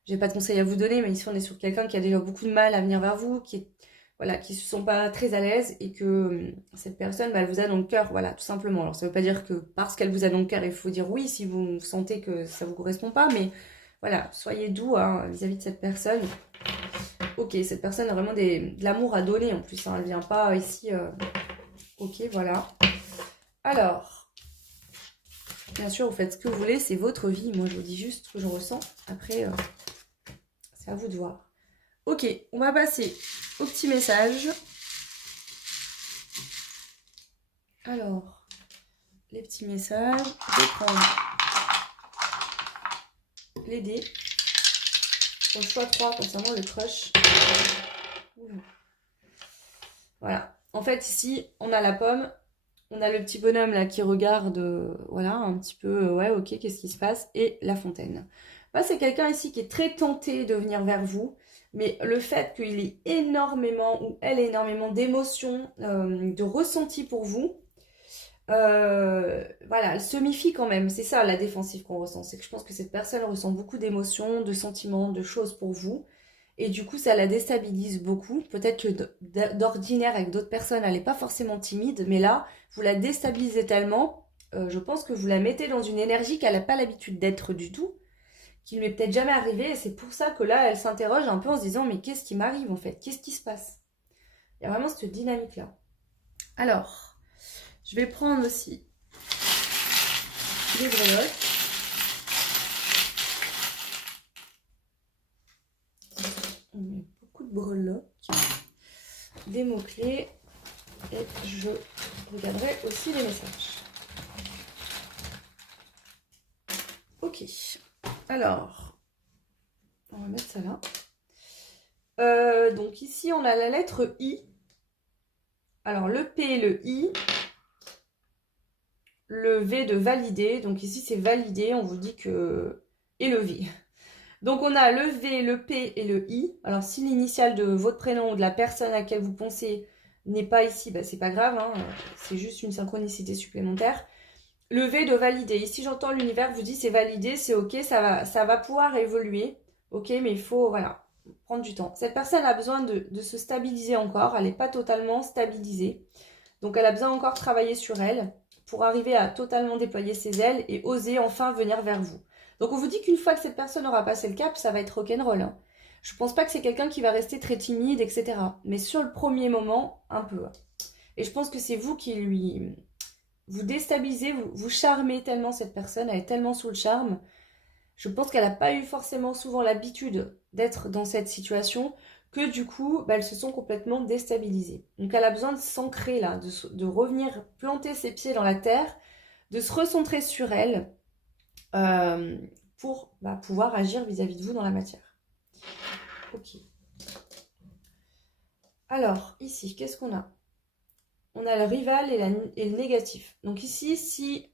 J'ai pas de conseil à vous donner, mais ici on est sur quelqu'un qui a déjà beaucoup de mal à venir vers vous, qui se sent pas très à l'aise et que cette personne, elle vous a dans le cœur, voilà, tout simplement. Alors ça veut pas dire que parce qu'elle vous a dans le cœur, il faut dire oui si vous sentez que ça vous correspond pas, mais voilà, soyez doux vis-à-vis de cette personne. Ok, cette personne a vraiment de l'amour à donner en plus, hein, elle vient pas ici... Ok, voilà. Alors, bien sûr, vous faites ce que vous voulez, c'est votre vie. Moi, je vous dis juste ce que je ressens. Après, c'est à vous de voir. Ok, on va passer au petit message. Alors, les petits messages. Je vais prendre les dés. Pour le choix 3 concernant le crush. Voilà. En fait, ici, on a la pomme. On a le petit bonhomme là qui regarde, voilà, un petit peu, ouais, ok, qu'est-ce qui se passe? Et la fontaine. Bah, c'est quelqu'un ici qui est très tenté de venir vers vous, mais le fait qu'il ait énormément, ou elle ait énormément d'émotions, de ressentis pour vous, voilà, elle se méfie quand même. C'est ça la défensive qu'on ressent. C'est que je pense que cette personne ressent beaucoup d'émotions, de sentiments, de choses pour vous. Et du coup, ça la déstabilise beaucoup. Peut-être que d'ordinaire, avec d'autres personnes, elle n'est pas forcément timide. Mais là, vous la déstabilisez tellement, je pense que vous la mettez dans une énergie qu'elle n'a pas l'habitude d'être du tout, qui ne lui est peut-être jamais arrivée. Et c'est pour ça que là, elle s'interroge un peu en se disant, mais qu'est-ce qui m'arrive en fait? Qu'est-ce qui se passe? Il y a vraiment cette dynamique-là. Alors, je vais prendre aussi des breloques. On met beaucoup de breloques, des mots-clés et je regarderai aussi les messages. Ok, alors, on va mettre ça là. Donc ici, on a la lettre I. Alors, le P et le I. Le V de valider. Donc ici, c'est valider. On vous dit que... Et le V. Donc on a le V, le P et le I. Alors si l'initiale de votre prénom ou de la personne à laquelle vous pensez n'est pas ici, bah, c'est pas grave. Hein. C'est juste une synchronicité supplémentaire. Le V de valider. Ici, j'entends l'univers vous dit c'est validé, c'est ok, ça va pouvoir évoluer. Ok, mais il faut, voilà, prendre du temps. Cette personne a besoin de se stabiliser encore. Elle n'est pas totalement stabilisée. Donc elle a besoin encore de travailler sur elle pour arriver à totalement déployer ses ailes et oser enfin venir vers vous. Donc on vous dit qu'une fois que cette personne aura passé le cap, ça va être rock'n'roll. Hein. Je pense pas que c'est quelqu'un qui va rester très timide, etc. Mais sur le premier moment, un peu. Et je pense que c'est vous qui lui... Vous déstabilisez, vous charmez tellement cette personne, elle est tellement sous le charme. Je pense qu'elle n'a pas eu forcément souvent l'habitude d'être dans cette situation que du coup, bah, elles se sont complètement déstabilisées. Donc elle a besoin de s'ancrer là, de revenir planter ses pieds dans la terre, de se recentrer sur elle pour pouvoir agir vis-à-vis de vous dans la matière. Ok. Alors, ici, qu'est-ce qu'on a? On a le rival et le négatif. Donc ici, si...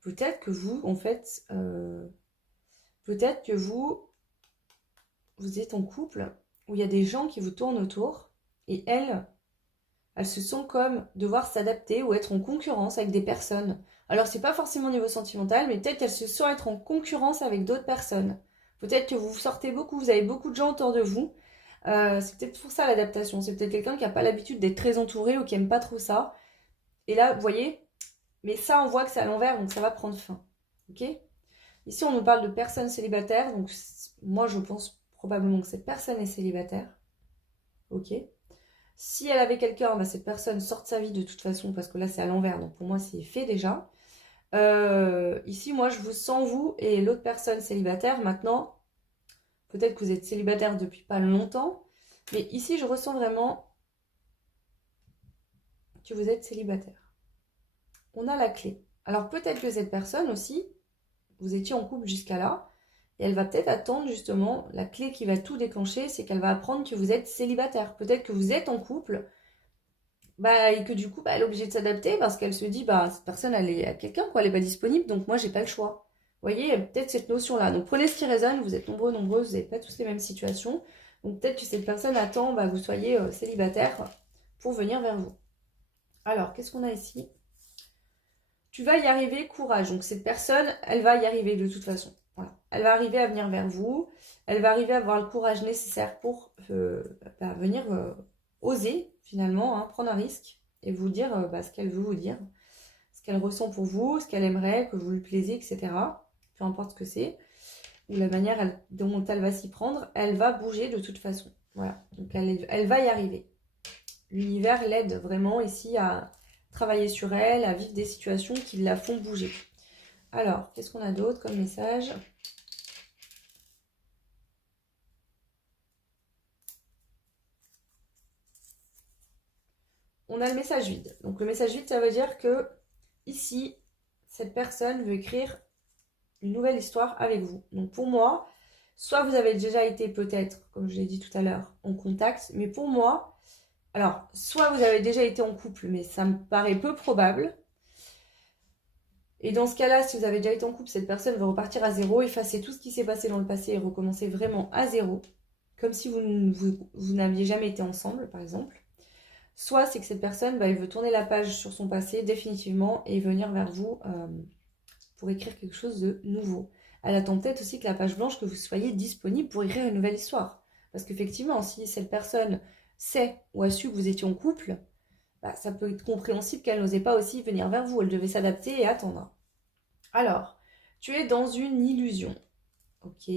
Peut-être que vous, en fait... peut-être que vous êtes en couple où il y a des gens qui vous tournent autour et elles se sentent comme devoir s'adapter ou être en concurrence avec des personnes. Alors c'est pas forcément au niveau sentimental, mais peut-être qu'elles se sentent être en concurrence avec d'autres personnes. Peut-être que vous sortez beaucoup, vous avez beaucoup de gens autour de vous. C'est peut-être pour ça l'adaptation. C'est peut-être quelqu'un qui n'a pas l'habitude d'être très entouré ou qui aime pas trop ça. Et là, vous voyez, mais ça on voit que c'est à l'envers, donc ça va prendre fin. Ok ? Ici on nous parle de personnes célibataires, donc moi je pense probablement que cette personne est célibataire. Ok. Si elle avait quelqu'un, bah, cette personne sort de sa vie de toute façon, parce que là c'est à l'envers, donc pour moi c'est fait déjà. Ici, moi je vous sens vous et l'autre personne célibataire. Maintenant, peut-être que vous êtes célibataire depuis pas longtemps, mais ici je ressens vraiment que vous êtes célibataire. On a la clé. Alors peut-être que cette personne aussi, vous étiez en couple jusqu'à là, et elle va peut-être attendre justement, la clé qui va tout déclencher, c'est qu'elle va apprendre que vous êtes célibataire. Peut-être que vous êtes en couple, et que du coup, elle est obligée de s'adapter parce qu'elle se dit, cette personne, elle est à quelqu'un, quoi, elle n'est pas disponible, donc moi, j'ai pas le choix. Vous voyez, il y a peut-être cette notion-là. Donc prenez ce qui résonne, vous êtes nombreuses, vous n'avez pas tous les mêmes situations. Donc peut-être que cette personne attend que vous soyez célibataire pour venir vers vous. Alors, qu'est-ce qu'on a ici? Tu vas y arriver, courage. Donc cette personne, elle va y arriver de toute façon. Voilà. Elle va arriver à venir vers vous. Elle va arriver à avoir le courage nécessaire pour venir oser finalement, hein, prendre un risque et vous dire ce qu'elle veut vous dire, ce qu'elle ressent pour vous, ce qu'elle aimerait, que vous lui plaisiez, etc. Peu importe ce que c'est. Ou la manière dont elle va s'y prendre, elle va bouger de toute façon. Voilà. Donc elle va y arriver. L'univers l'aide vraiment ici à travailler sur elle, à vivre des situations qui la font bouger. Alors, qu'est-ce qu'on a d'autre comme message? On a le message vide. Donc le message vide, ça veut dire que ici, cette personne veut écrire une nouvelle histoire avec vous. Donc pour moi, soit vous avez déjà été peut-être, comme je l'ai dit tout à l'heure, en contact, mais pour moi, alors, soit vous avez déjà été en couple, mais ça me paraît peu probable. Et dans ce cas-là, si vous avez déjà été en couple, cette personne veut repartir à zéro, effacer tout ce qui s'est passé dans le passé et recommencer vraiment à zéro, comme si vous n'aviez jamais été ensemble, par exemple. Soit c'est que cette personne, elle veut tourner la page sur son passé définitivement et venir vers vous pour écrire quelque chose de nouveau. Elle attend peut-être aussi que la page blanche, que vous soyez disponible pour écrire une nouvelle histoire. Parce qu'effectivement, si cette personne sait ou a su que vous étiez en couple, ça peut être compréhensible qu'elle n'osait pas aussi venir vers vous. Elle devait s'adapter et attendre. Alors, tu es dans une illusion. Ok.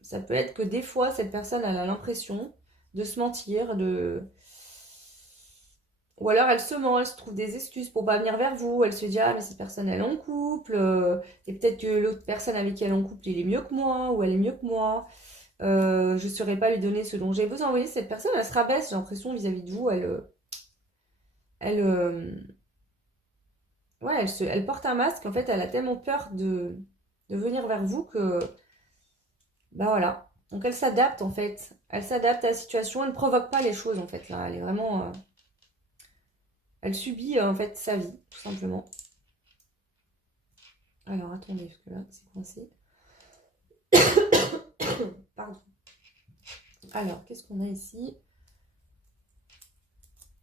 Ça peut être que des fois, cette personne elle a l'impression de se mentir, ou alors elle se ment, elle se trouve des excuses pour pas venir vers vous. Elle se dit, ah mais cette personne elle est en couple, et peut-être que l'autre personne avec qui elle est en couple, il est mieux que moi, ou elle est mieux que moi. Je ne saurais pas lui donner ce dont j'ai besoin. Vous voyez, cette personne, elle se rabaisse, j'ai l'impression, vis-à-vis de vous. Elle porte un masque. En fait, elle a tellement peur de venir vers vous que, voilà. Donc elle s'adapte en fait. Elle s'adapte à la situation. Elle ne provoque pas les choses en fait là. Elle est vraiment... elle subit en fait sa vie, tout simplement. Alors attendez, parce que là c'est coincé. Pardon. Alors, qu'est-ce qu'on a ici?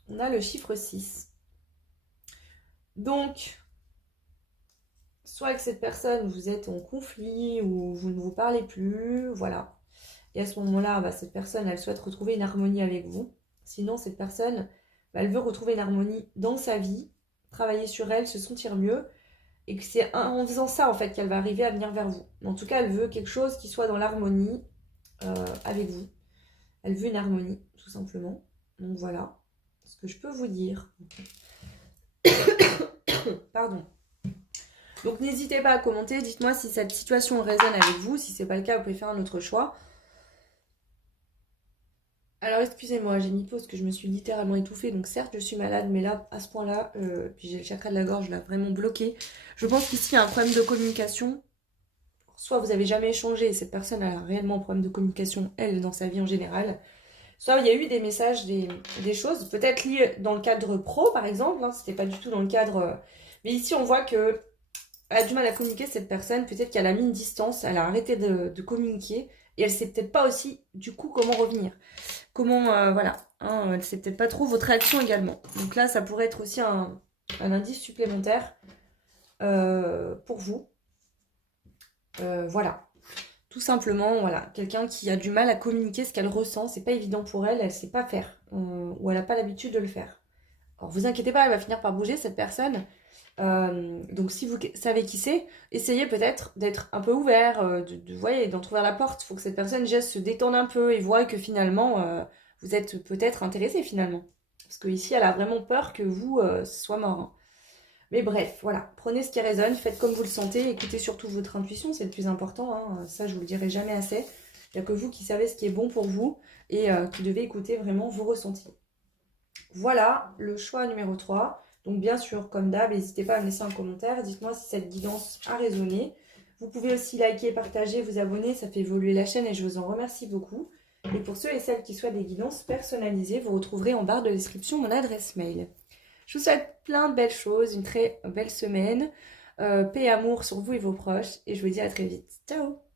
On a le chiffre 6. Donc, soit avec cette personne, vous êtes en conflit ou vous ne vous parlez plus, voilà. Et à ce moment-là, bah, cette personne, elle souhaite retrouver une harmonie avec vous. Sinon, cette personne, bah, elle veut retrouver une harmonie dans sa vie, travailler sur elle, se sentir mieux. Et que c'est en faisant ça, en fait, qu'elle va arriver à venir vers vous. En tout cas, elle veut quelque chose qui soit dans l'harmonie avec vous. Elle veut une harmonie, tout simplement. Donc voilà ce que je peux vous dire. Pardon. Donc n'hésitez pas à commenter, dites-moi si cette situation résonne avec vous. Si c'est pas le cas, vous pouvez faire un autre choix. Alors excusez-moi, j'ai mis pause parce que je me suis littéralement étouffée. Donc certes, je suis malade, mais là, à ce point-là, puis j'ai le chakra de la gorge là vraiment bloqué. Je pense qu'ici, il y a un problème de communication. Soit vous avez jamais échangé et cette personne a réellement un problème de communication, elle, dans sa vie en général. Soit il y a eu des messages, des choses, peut-être liées dans le cadre pro, par exemple. Hein, c'était pas du tout dans le cadre... Mais ici, on voit que elle a du mal à communiquer, cette personne. Peut-être qu'elle a mis une distance, elle a arrêté de communiquer. Et elle sait peut-être pas aussi, du coup, comment revenir. Comment, voilà. Hein, elle sait peut-être pas trop votre réaction également. Donc là, ça pourrait être aussi un indice supplémentaire pour vous. Voilà. Tout simplement, voilà, quelqu'un qui a du mal à communiquer ce qu'elle ressent, c'est pas évident pour elle, elle sait pas faire, ou elle n'a pas l'habitude de le faire. Alors vous inquiétez pas, elle va finir par bouger cette personne. Donc si vous savez qui c'est, essayez peut-être d'être un peu ouvert, voyez, d'entrouvrir la porte. Il faut que cette personne se détende un peu et voit que finalement vous êtes peut-être intéressé finalement. Parce que ici elle a vraiment peur que vous ce soit mort. Hein. Mais bref, voilà, prenez ce qui résonne, faites comme vous le sentez, écoutez surtout votre intuition, c'est le plus important, hein. Ça je vous le dirai jamais assez. Il n'y a que vous qui savez ce qui est bon pour vous et qui devez écouter vraiment vos ressentis. Voilà le choix numéro 3. Donc bien sûr, comme d'hab, n'hésitez pas à me laisser un commentaire, dites-moi si cette guidance a résonné. Vous pouvez aussi liker, partager, vous abonner, ça fait évoluer la chaîne et je vous en remercie beaucoup. Et pour ceux et celles qui souhaitent des guidances personnalisées, vous retrouverez en barre de description mon adresse mail. Je vous souhaite plein de belles choses, une très belle semaine, paix et amour sur vous et vos proches, et je vous dis à très vite. Ciao!